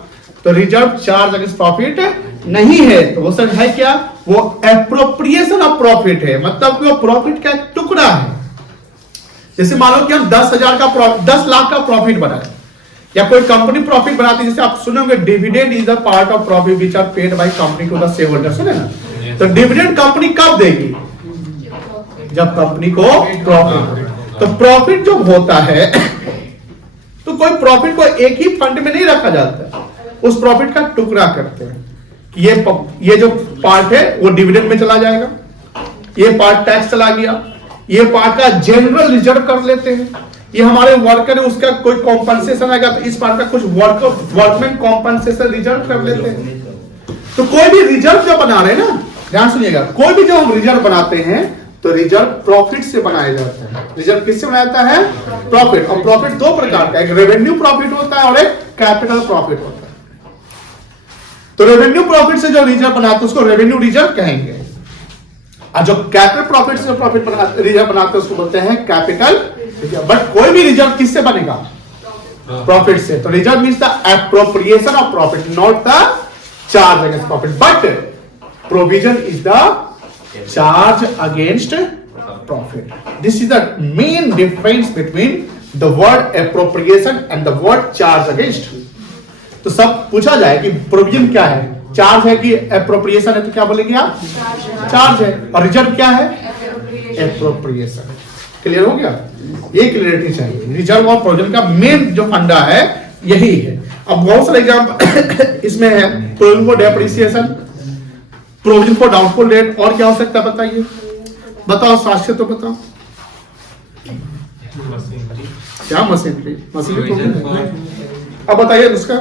तो रिजर्व चार्ज अगेंस्ट प्रॉफिट नहीं है, तो वो सर है क्या, वो एप्रोप्रिएशन ऑफ प्रॉफिट है, मतलब कि वो प्रॉफिट का एक टुकड़ा है। जैसे मान लो कि हम 10 लाख का प्रॉफिट बनाए, या कोई कंपनी प्रॉफिट बनाती है, जैसे आप सुनोगे dividend is the part of profit which are paid by company to the share holder, सुने ना? तो डिविडेंड कंपनी कब देगी? जब कंपनी को प्रॉफिट। तो प्रॉफिट जब होता है तो कोई प्रॉफिट को एक ही फंड में नहीं रखा जाता, उस प्रॉफिट का टुकड़ा करते हैं। ये जो पार्ट है वो डिविडेंड में चला जाएगा, ये पार्ट टैक्स चला गया, ये पार्ट का जनरल रिजर्व कर लेते हैं, ये हमारे वर्कर है उसका कोई कॉम्पनसेशन आएगा तो इस पार्ट का कुछ वर्कमैन कॉम्पनसेशन रिजर्व कर लेते हैं। तो कोई भी रिजर्व जो बना रहे हैं ना, ध्यान सुनिएगा, कोई भी जो हम रिजर्व बनाते हैं तो रिजर्व प्रॉफिट से बनाया जाता है। रिजर्व किससे बनाया जाता है? प्रॉफिट। और प्रॉफिट दो प्रकार का, एक रेवेन्यू प्रॉफिट होता है और एक कैपिटल प्रॉफिट होता है। तो रेवेन्यू प्रॉफिट से जो रिजर्व बनाते हैं उसको रेवेन्यू रिजर्व कहेंगे, और जो कैपिटल प्रॉफिट से प्रॉफिट रिजर्व बनाते हैं उसको बोलते हैं कैपिटल रिजर्व। बट कोई भी रिजर्व किससे बनेगा? प्रॉफिट से। तो reserve means the appropriation of profit, not the charge against profit, but provision is the charge against profit. This is the main difference between the word appropriation and the word charge against. तो सब पूछा जाए कि प्रोविजन क्या है, चार्ज है कि एप्रोप्रिएशन है, तो क्या बोलेंगे आप? चार्ज है। और रिजर्व क्या है? एप्रोप्रिएशन। क्लियर हो गया? ये क्लियरिटी चाहिए। रिजर्व और प्रोविजन का मेन जो फंडा है यही है। अब बहुत सारे एग्जाम्पल इसमें है, provision for depreciation, provision for doubtful debt, और क्या हो सकता है बताइए? बताओ साक्ष्य तो बताओ। क्या मशीनरी? अब बताइए उसका।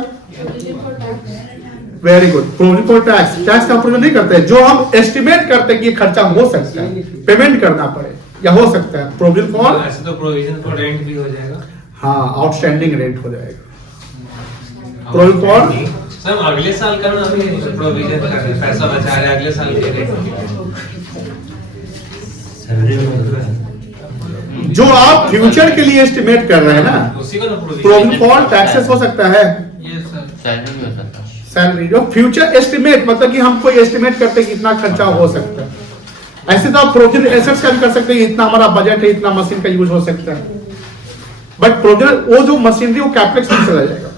Very good. Provision for tax, tax का प्रोविजन नहीं करते, जो हम एस्टिमेट करते हैं कि ये खर्चा हो सकता है, पेमेंट करना पड़े या हो सकता है। प्रोविजन फॉर, ऐसे तो प्रोविजन फॉर रेंट भी हो जाएगा। हाँ, आउटस्टैंडिंग रेंट हो जाएगा। प्रोविजन फॉर, सर अगले साल का ना हमें प्रोविजन कर रहे हैं, पैसा बचा रहे हैं अगले साल के लिए। जो आप फ्यूचर के लिए एस्टिमेट कर रहे हैं ना, उसी को ना प्रोविजन फॉर टैक्सेस हो सकता है, सैलरी भी हो सकता है। सैलरी। जो फ्यूचर एस्टिमेट मतलब कि हम कोई एस्टिमेट करते हैं कि इतना खर्चा हो सकता है, ऐसे तो आप प्रोविजन एसेट्स का भी कर सकते हैं, इतना हमारा बजट है, इतना मशीन का यूज हो सकता है। बट प्रोविजन, वो जो मशीनरी वो कैपेक्स में चला जाएगा।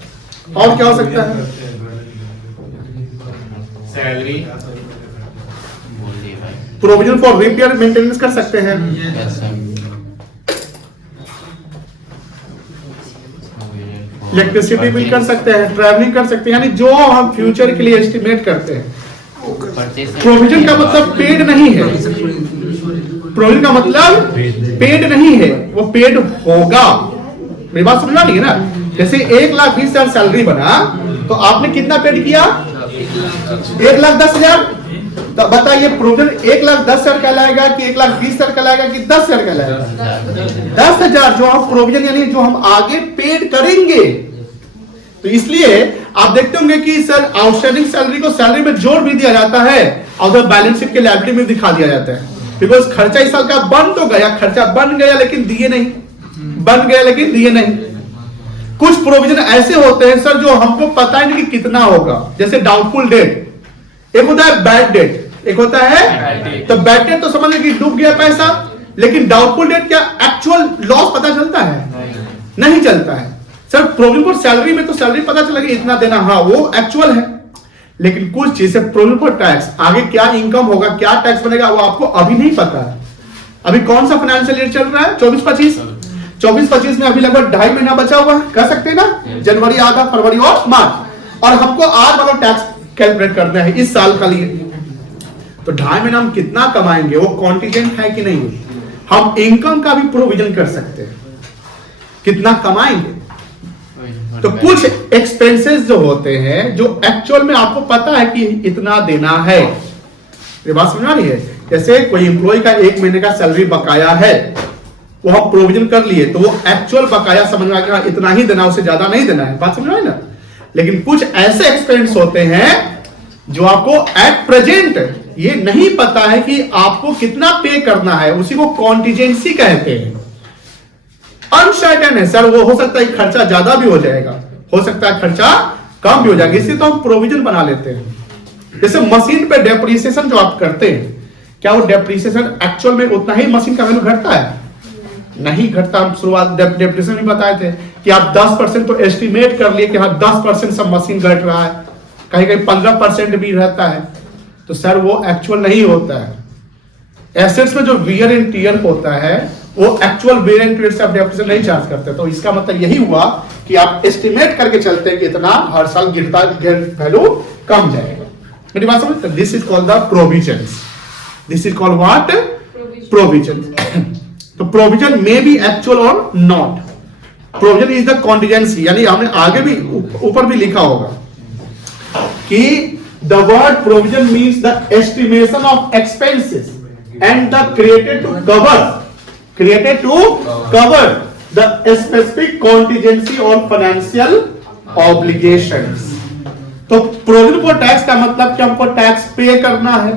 और क्या हो सकता है? सैलरी, बोल दिए भाई। प्रोविजन फॉर रिपेयर मेंटेनेंस कर सकते हैं। Yes sir. इलेक्ट्रिसिटी बिल कर सकते हैं, ट्रैवलिंग कर सकते हैं, यानी जो हम फ्यूचर के लिए एस्टिमेट करते हैं। प्रोविजन का मतलब पेड नहीं है, प्रोविजन का मतलब पेड नहीं है, वो पेड होगा। मेरी बात समझ रही है ना? जैसे 1,20,000 सैलरी बना तो आपने कितना पेड किया? 1,10,000। तो बताइए प्रोविजन 1,10,000 कहलाएगा कि 1,20,000 कहलाएगा कि 10,000 कहलाएगा? 10,000 जो हम प्रोविजन यानी जो हम आगे पेड करेंगे। तो इसलिए आप देखते होंगे कि सर आउटस्टैंडिंग सैलरी को सैलरी में जोड़ भी दिया जाता है और उधर बैलेंस शीट के लायबिलिटी में दिखा दिया जाता है, बिकॉज खर्चा इस साल का बन तो गया, खर्चा बन गया लेकिन दिए नहीं, बन गया लेकिन दिए नहीं। कुछ प्रोविजन ऐसे होते हैं सर जो हमको पता ही नहीं कि कितना होगा, जैसे डाउटफुल डेट, एक होता है बैड डेट, एक होता है तो बैड डेट तो समझ कि डूब गया पैसा, लेकिन डाउटफुल डेट क्या एक्चुअल लॉस पता चलता है? नहीं चलता है। सर प्रोविजन फॉर सैलरी में तो सैलरी पता चला कि इतना देना, हाँ वो एक्चुअल है, लेकिन कुछ चीजें प्रोविजन फॉर टैक्स, आगे क्या इनकम होगा, क्या टैक्स बनेगा, वो आपको अभी नहीं पता है। अभी कौन सा फाइनेंशियल ईयर चल रहा है? 24-25। 24-25 में अभी लगभग 2.5 महीना बचा हुआ है, कह सकते हैं ना, जनवरी आधा, फरवरी और मार्च, और हमको आज वाला टैक्स कैलकुलेट करना है इस साल का लिए। तो 2.5 महीना हम कितना कमाएंगे, वो कॉन्टिजेंट है कि नहीं? हम इनकम का भी प्रोविजन कर सकते हैं, कितना कमाएंगे। तो कुछ एक्सपेंसेस जो होते हैं जो एक्चुअल में आपको पता है कि इतना देना है, ये बात समझ आ रही है? जैसे कोई एम्प्लॉय का 1 महीने का सैलरी बकाया है, वो हम प्रोविजन कर लिए तो वो एक्चुअल बकाया समझ में आ गया, इतना ही देना, उससे ज्यादा नहीं देना है, बात समझ रहे ना? लेकिन कुछ ऐसे एक्सपेंस होते हैं जो आपको एट प्रेजेंट ये नहीं पता है कि आपको कितना पे करना है, उसी को कॉन्टिजेंसी कहते हैं। अनसर्टेन है सर, वो हो सकता है खर्चा ज्यादा भी हो जाएगा, हो सकता है खर्चा कम भी हो जाएगा, इसलिए तो हम प्रोविजन बना लेते हैं। जैसे मशीन पे डेप्रिसिएशन जो आप करते हैं, क्या वो डेप्रिसिएशन एक्चुअल में उतना ही मशीन का वैल्यू घटता है? नहीं घटता। हम शुरुआत डेप्रिसिएशन में बताए थे कि आप 10% तो एस्टिमेट कर लिए कि हाँ 10% सब मशीन घट रहा है, कहीं कहीं 15% भी रहता है, तो सर वो एक्चुअल नहीं होता है। एसेट्स में जो वियर एंड टियर होता है वो एक्चुअल वियर एंड टियर से आप डेप्रिसिएशन नहीं चार्ज करते। तो इसका मतलब यही हुआ कि आप एस्टिमेट करके चलते हैं कि इतना हर साल गिरता वैल्यू कम जाएगा। मेरी बात समझते? This is called the provisions. This is called what? Provision. तो प्रोविजन मे बी एक्चुअल और not. Provision is the contingency, यानी हमने आगे भी ऊपर भी लिखा होगा कि the word provision means the estimation of expenses and the created to cover the specific contingency और फाइनेंशियल ऑब्लिगेशंस। तो प्रोविजन फॉर टैक्स का मतलब कि हमको टैक्स पे करना है,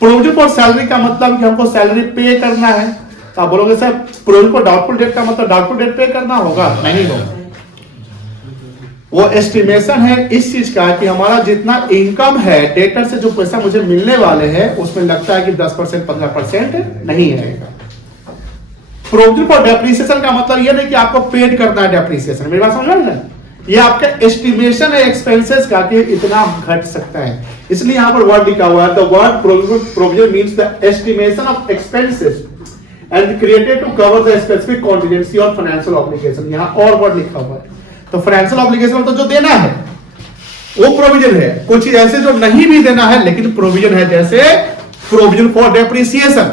प्रोविजन फॉर सैलरी का मतलब कि हमको सैलरी पे करना है, तो आप बोलोगे sir provision for doubtful debt का मतलब डाउटफुल डेट पे करना होगा, नहीं होगा। वो एस्टिमेशन है इस चीज का कि हमारा जितना इनकम है डेटर से जो पैसा मुझे मिलने वाले हैं उसमें लगता है कि 10% 15% नहीं आएगा। प्रोविजन फॉर डेप्रिसिएशन का मतलब ये नहीं कि आपको पेड करना है डेप्रिसिएशन, मेरी बात समझ रहे हैं? ये आपका एस्टिमेशन है एक्सपेंसेस का कि इतना घट सकता है, इसलिए यहां पर वर्ड लिखा हुआ है। The word provision means the estimation of expenses and created to cover the specific contingency और फाइनेंशियल ऑब्लिगेशन। यहां और वर्ड लिखा हुआ है, तो फाइनेंशियल ऑब्लिगेशन मतलब जो देना है वो प्रोविजन है। कुछ चीज ऐसे जो नहीं भी देना है लेकिन प्रोविजन है, जैसे provision for depreciation.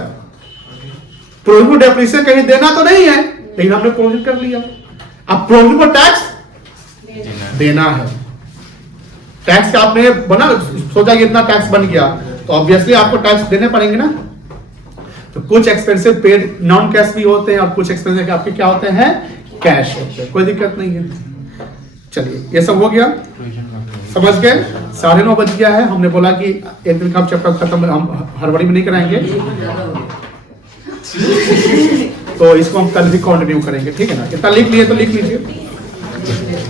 Provision for depreciation कहीं देना तो नहीं है लेकिन हमने प्रोविजन कर लिया। अब प्रोविजन फॉर टैक्स देना है, टैक्स का आपने बना सोचा कि इतना टैक्स बन गया तो ऑब्वियसली आपको टैक्स देने पड़ेंगे ना। तो कुछ एक्सपेंसिव पेड नॉन कैश भी होते हैं और कुछ एक्सपेंसिव आपके क्या होते हैं, कैश होते हैं, कोई दिक्कत नहीं है। चलिए ये सब हो गया, समझ गए? 9:30 बज गया है। हमने बोला कि एक दिन का चैप्टर खत्म, हम हड़बड़ी में नहीं कराएंगे तो इसको हम कल भी कंटिन्यू करेंगे, ठीक है ना? इतना लिख लिए तो लिख लीजिए,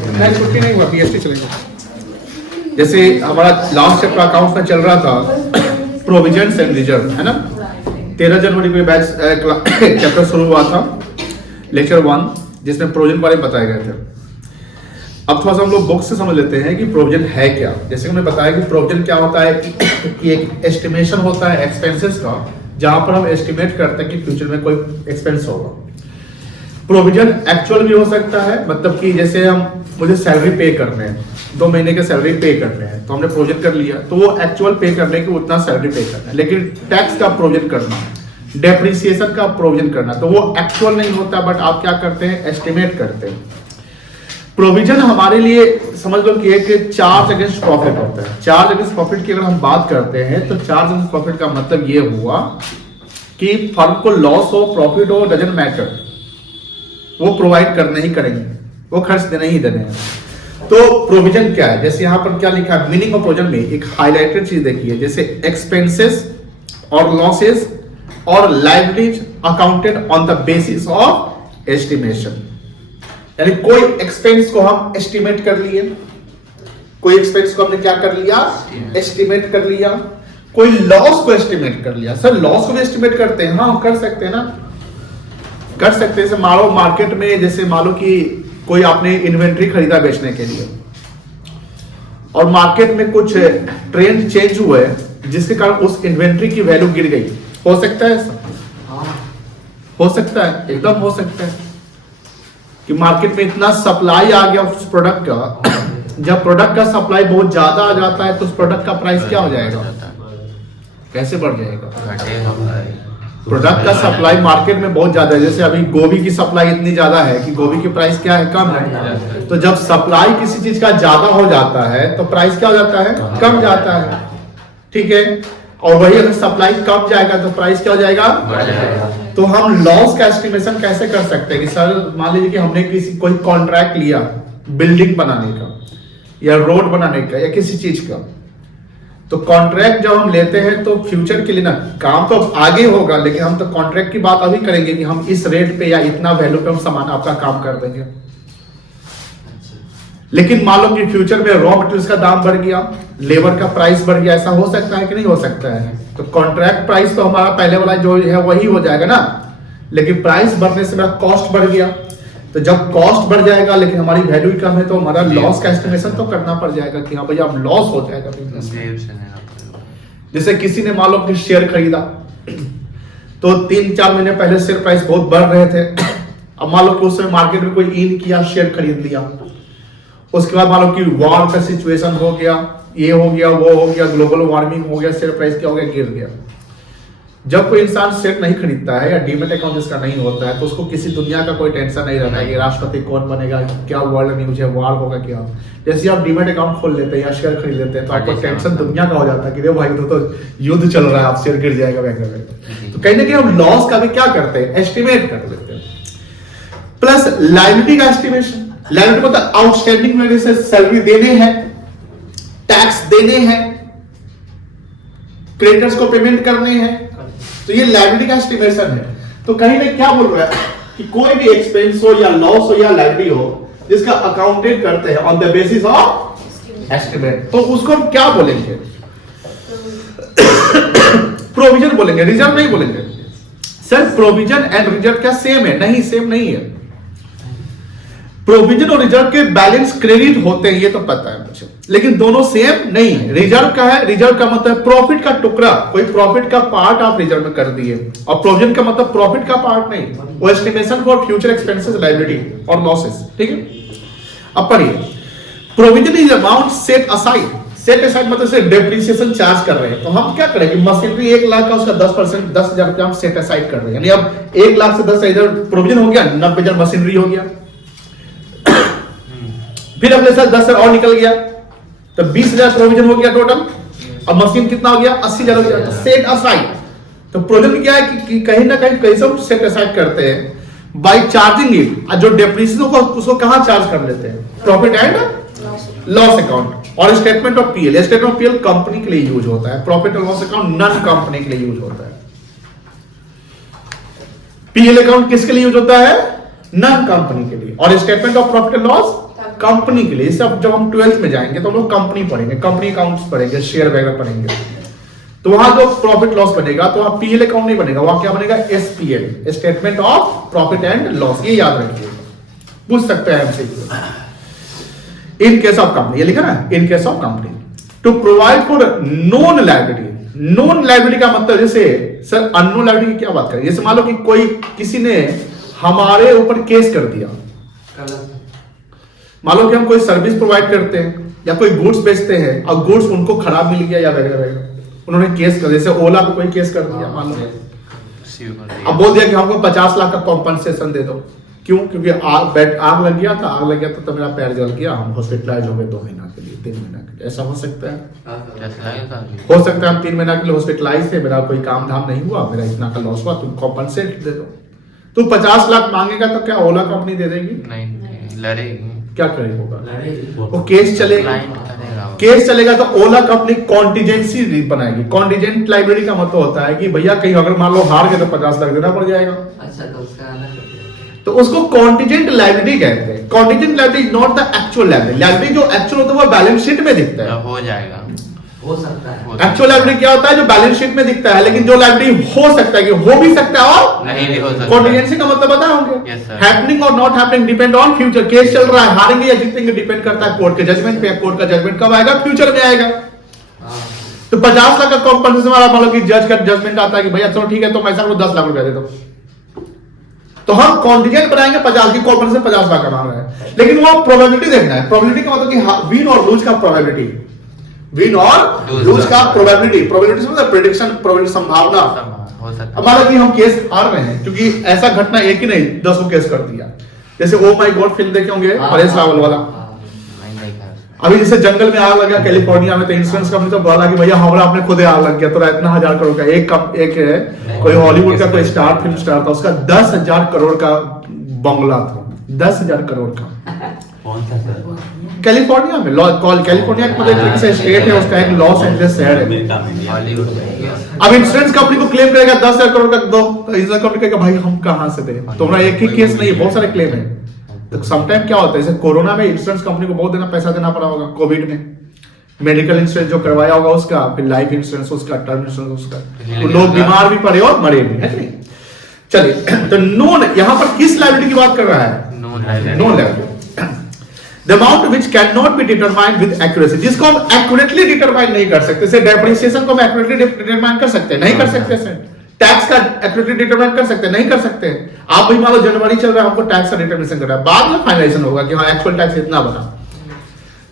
नहीं छुट्टी नहीं हुआ, पीएसटी चलेंगे। जैसे हमारा लास्ट चैप्टर अकाउंट्स में चल रहा था प्रोविजंस एंड रिजर्व, है ना? 13 जनवरी को बैच चैप्टर शुरू हुआ था, लेक्चर 1, जिसमें प्रोविजन बारे में बताए गए थे। अब थोड़ा सा हम लोग बुक से समझ लेते हैं कि प्रोविजन है क्या। जैसे हमने बताया कि प्रोविजन क्या होता है कि एक एस्टिमेशन होता है एक्सपेंसेस का, जहां पर हम एस्टिमेट करते हैं कि फ्यूचर में कोई एक्सपेंस होगा। प्रोविजन एक्चुअल भी हो सकता है, मतलब कि जैसे मुझे सैलरी पे करने हैं, 2 महीने के सैलरी पे करने हैं तो हमने प्रोविजन कर लिया, तो वो एक्चुअल पे करने के उतना सैलरी पे करना है। लेकिन टैक्स का प्रोविजन करना, डेप्रिसिएशन का प्रोविजन करना, तो वो एक्चुअल नहीं होता, बट आप क्या करते हैं, एस्टिमेट करते हैं। प्रोविजन हमारे लिए समझ लो कि एक चार्ज अगेंस्ट प्रॉफिट होता है। चार्ज अगेंस्ट प्रॉफिट की अगर हम बात करते हैं तो चार्ज अगेंस्ट प्रॉफिट का मतलब ये हुआ कि फर्म को लॉस हो प्रॉफिट हो डजंट मैटर, वो प्रोवाइड करने ही करेंगे, वो खर्च देने ही देने हैं। तो प्रोविजन क्या है, जैसे यहां पर क्या लिखा है, मीनिंग ऑफ प्रोविजन में एक हाईलाइटेड चीज देखिए, जैसे एक्सपेंसेस और लॉसेस और liabilities accounted on the basis of estimation. यानी कोई एक्सपेंस को हम एस्टिमेट कर लिए, कोई एक्सपेंस को हमने क्या कर लिया, एस्टिमेट कर लिया। कोई लॉस को एस्टिमेट कर लिया। सर लॉस को भी एस्टिमेट करते हैं? हाँ कर सकते हैं ना, कर सकते हैं। जैसे मानो मार्केट में, जैसे मानो कि कोई आपने इन्वेंट्री खरीदा बेचने के लिए और मार्केट में कुछ ट्रेंड चेंज हुआ है जिसके कारण उस इन्वेंट्री की वैल्यू गिर गई, हो सकता है? हो सकता है, एकदम हो सकता है कि मार्केट में इतना सप्लाई आ गया उस प्रोडक्ट का, जब प्रोडक्ट का सप्लाई बहुत ज्यादा आ जाता है तो उस प्रोडक्ट का प्राइस क्या हो जाएगा, कैसे बढ़ जाएगा? प्रोडक्ट का सप्लाई मार्केट में बहुत ज्यादा है, जैसे अभी गोभी की सप्लाई इतनी ज्यादा है कि गोभी की प्राइस क्या है, कम है। तो जब सप्लाई किसी चीज का ज्यादा हो जाता है तो प्राइस क्या हो जाता है, कम जाता है, ठीक है। और वही अगर सप्लाई कम जाएगा तो प्राइस क्या हो जाएगा, तो हम लॉस का एस्टिमेशन कैसे कर सकते हैं कि सर मान लीजिए कि हमने कोई कॉन्ट्रैक्ट लिया बिल्डिंग बनाने का या रोड बनाने का या किसी चीज का, तो कॉन्ट्रैक्ट जब हम लेते हैं तो फ्यूचर के लिए ना, काम तो आगे होगा लेकिन हम तो कॉन्ट्रैक्ट की बात अभी करेंगे कि हम इस रेट पे या इतना वैल्यू पे हम सामान आपका काम कर देंगे। लेकिन मान लो कि फ्यूचर में रॉ मटेरियल्स का दाम बढ़ गया, लेबर का प्राइस बढ़ गया, ऐसा हो सकता है कि नहीं हो सकता है? तो कॉन्ट्रैक्ट प्राइस तो हमारा पहले वाला जो है वही हो जाएगा ना, लेकिन प्राइस बढ़ने से मेरा कॉस्ट बढ़ गया। तो जब कॉस्ट बढ़ जाएगा लेकिन हमारी वैल्यू कम है तो हमारा लॉस का एस्टिमेशन तो करना पड़ जाएगा कि हाँ भैया अब लॉस हो जाएगा बिजनेस में। जैसे किसी ने मान लो कि शेयर खरीदा तो 3-4 महीने पहले शेयर प्राइस बहुत बढ़ रहे थे, अब मान लो कि उसमें मार्केट में कोई इन किया, शेयर खरीद लिया, उसके बाद मान लो कि वॉर का सिचुएशन हो गया, ये हो गया, वो हो गया, ग्लोबल वार्मिंग हो गया, शेयर प्राइस क्या हो गया, गिर गया। जब कोई इंसान शेयर नहीं खरीदता है या डीमेट अकाउंट जिसका नहीं होता है तो उसको किसी दुनिया का कोई टेंशन नहीं रहता है कि राष्ट्रपति कौन बनेगा, क्या वर्ल्ड न्यूज है, वार होगा क्या। जैसे आप डीमेट अकाउंट खोल लेते हैं या शेयर खरीद लेते हैं तो आपको टेंशन दुनिया का हो जाता है कि रे भाई तो युद्ध चल रहा है, आप शेयर गिर जाएगा बैंक में। तो कहीं ना कहीं हम लॉस का भी क्या करते हैं, एस्टिमेट कर लेते हैं। प्लस लायबिलिटी का एस्टिमेशन, लायबिलिटी मतलब आउटस्टैंडिंग में जैसे सैलरी देने हैं, टैक्स देने हैं, क्रेडिटर्स को पेमेंट करने हैं, तो ये लायबिलिटी का एस्टिमेशन है। तो कहीं ना क्या बोल रहा है कि कोई भी एक्सपेंस हो या लॉस हो या लाइबिलिटी हो जिसका अकाउंटेड करते हैं on the basis of estimate, तो उसको हम क्या बोलेंगे? प्रोविजन बोलेंगे, रिजर्व नहीं बोलेंगे। सर प्रोविजन एंड रिजर्व क्या सेम है? नहीं, सेम नहीं है। प्रोविजन और रिजर्व के बैलेंस क्रेडिट होते हैं, ये तो पता है मुझे, लेकिन दोनों सेम नहीं है। रिजर्व का है, रिजर्व का मतलब प्रॉफिट का टुकड़ा, कोई प्रॉफिट का पार्ट आप रिजर्व में कर दिए, और प्रोविजन का मतलब प्रॉफिट का पार्ट नहीं, वो estimation for future expenses, liability और लॉसेस। ठीक है, अब पढ़िए, provision is amount set aside. Set aside मतलब से डेप्रिसिएशन चार्ज कर रहे हैं, तो हम क्या करेंगे? मशीनरी 1 लाख का उसका 10%, 10,000 रुपया हम सेट असाइड कर रहे हैं, यानी अब 1 लाख से 10,000 प्रोविजन हो गया, 90,000 मशीनरी हो गया। फिर अगले साल 10,000 और निकल गया, तो 20,000 प्रोविजन हो गया टोटल। अब मशीन कितना हो गया? 80,000 हो गया, तो सेट असाइड। तो प्रोविजन क्या है कि कहीं ना कहीं कैसे हम सेट असाइड करते हैं? By charging it. जो डेप्रिसिएशन को उसको कहां चार्ज कर लेते हैं? प्रॉफिट एंड लॉस अकाउंट और statement of PL. Statement of PL company के लिए यूज होता है, profit and loss account non company के लिए यूज होता है। पीएल अकाउंट किसके लिए यूज होता है? नॉन कंपनी के लिए। और statement of profit and loss company के लिए। इसे अब जब हम 12th में जाएंगे तो हम लोग कंपनी पढ़ेंगे, कंपनी अकाउंट्स पढ़ेंगे, शेयर वगैरह पढ़ेंगे, तो वहां जो प्रॉफिट लॉस बनेगा तो वहां पीएल अकाउंट नहीं बनेगा, वहां क्या बनेगा? SPL, statement of profit and loss. ये याद रखिए, पूछ सकते हैं MCQ. In case of company, ये लिखा ना, in case of company to provide for non liability. Non liability का मतलब जैसे सर अननोन लायबिलिटी की क्या बात करें? जैसे मान लो कि कोई किसी ने हमारे ऊपर केस कर दिया, मान लो कि हम कोई सर्विस प्रोवाइड करते हैं या कोई गुड्स बेचते हैं और गुड्स उनको खराब मिल गया या वगैरह वगैरह, उन्होंने केस कर, जैसे ओला पे कोई केस कर दिया मान लो, अब बोल दिया कि हमको 50 लाख का कॉम्पनसेशन दे दो। क्यों? क्योंकि आग लग गया था, तो मेरा पैर जल गया, हम हॉस्पिटलाइज हो गए 2 महीना के लिए, 3 महीना के लिए। ऐसा हो सकता है? हो सकता है हम 3 महीना के लिए हॉस्पिटलाइज थे, मेरा कोई काम धाम नहीं हुआ, मेरा इतना का लॉस हुआ, तुम कॉम्पनसेट दे दो। तू 50 लाख मांगेगा तो क्या ओला कंपनी दे देगी? नहीं, लड़ेगी। क्या करेगा? वो केस चलेगा, केस चलेगा तो ओला कंपनी कॉन्टिजेंसी बनाएगी। कॉन्टिजेंट लायबिलिटी का मतलब होता है कि भैया कहीं अगर मान लो हार गए तो 50 लाख देना पड़ जाएगा। अच्छा, तो उसको कॉन्टिजेंट लायबिलिटी कहते हैं। Contingent liability is not the actual liability. Liability जो एक्चुअल होता है वो बैलेंस शीट में दिखता है, हो जाएगा, हो सकता है। एक्चुअल लायबिलिटी क्या होता है? जो बैलेंस शीट में दिखता है, लेकिन जो लायबिलिटी हो सकता है कि हो भी सकता है और नहीं भी हो सकता है। कॉन्टिजेंसी का मतलब पता होंगे? Yes, sir. हैपनिंग और not happening depend on future. Case चल रहा है, हारेंगे या जीतेंगे डिपेंड करता है कोर्ट के जजमेंट पे। कोर्ट का जजमेंट कब आएगा? फ्यूचर में आएगा। तो 50 लाख का कॉम्पनसेशन वाला मान लो कि जज का जजमेंट आता है कि भैया चलो ठीक है, तो पैसा को 10 लाख रुपया दे दो, तो हम कॉन्टिजेंट बनाएंगे 50 की, कॉम्पनसेशन 50 लाख का मांग रहा है, लेकिन वो प्रोबेबिलिटी देखना है। प्रोबेबिलिटी का मतलब कि विन और लूज का प्रोबेबिलिटी, विन और लूज का प्रोबेबिलिटी। प्रोबेबिलिटी मतलब प्रेडिक्शन, प्रोबेबिलिटी संभावना। हो सकता है। अब मान लो कि हम केस हार रहे हैं, क्योंकि ऐसा घटना एक ही नहीं 10 केस कर दिया। जैसे ओ माय गॉड फिल्म देखे होंगे, परेश रावल वाला। नहीं देखा। अभी जैसे जंगल में आग लग गया कैलिफोर्निया में, तो इंश्योरेंस कंपनी तो बोला कि भैया हमारा अपने खुद आग लग गया, तो इतना 1000 करोड़ का एक कोई हॉलीवुड का कोई स्टार फिल्म स्टार था, उसका 10,000 करोड़ का बंगला था, 10,000 करोड़ का। कौन सा सर? कैलिफोर्निया में, कैलिफोर्निया एक मतलब एक स्टेट है, उसका एक लॉस एंजल्स शहर है। हॉलीवुड अब इंश्योरेंस कंपनी को क्लेम करेगा 10,000 करोड़ का दो, तो इंश्योरेंस कंपनी कहेगा भाई हम कहां से दें? तुम्हारा एक ही केस नहीं है, बहुत सारे क्लेम है। तो समटाइम क्या होता है, जैसे कोरोना में इंश्योरेंस कंपनी को बहुत पैसा देना पड़ा होगा, कोविड में मेडिकल इंश्योरेंस जो करवाया होगा उसका, फिर लाइफ इंश्योरेंस उसका, टर्म इंश्योरेंस उसका, तो लोग बीमार भी पड़े और मरे भी, है नहीं? चलिए, तो नॉन यहां पर किस लायबिलिटी की बात कर रहा है? Non liability. The amount which cannot be determined with accuracy, जिसको हम एक्यूरेटली डिटरमाइन नहीं कर सकते। जैसे डेप्रिसिएशन को हम एक्यूरेटली डिटरमाइन कर सकते हैं? नहीं कर सकते सर। टैक्स का एक्यूरेटली डिटरमाइन कर सकते हैं? नहीं कर सकते। आप भी मान लो जनवरी चल रहा है, हमको टैक्स का डिटरमिनेशन करना है, बाद में फाइनलाइजेशन होगा कि हाँ एक्चुअल टैक्स इतना बना।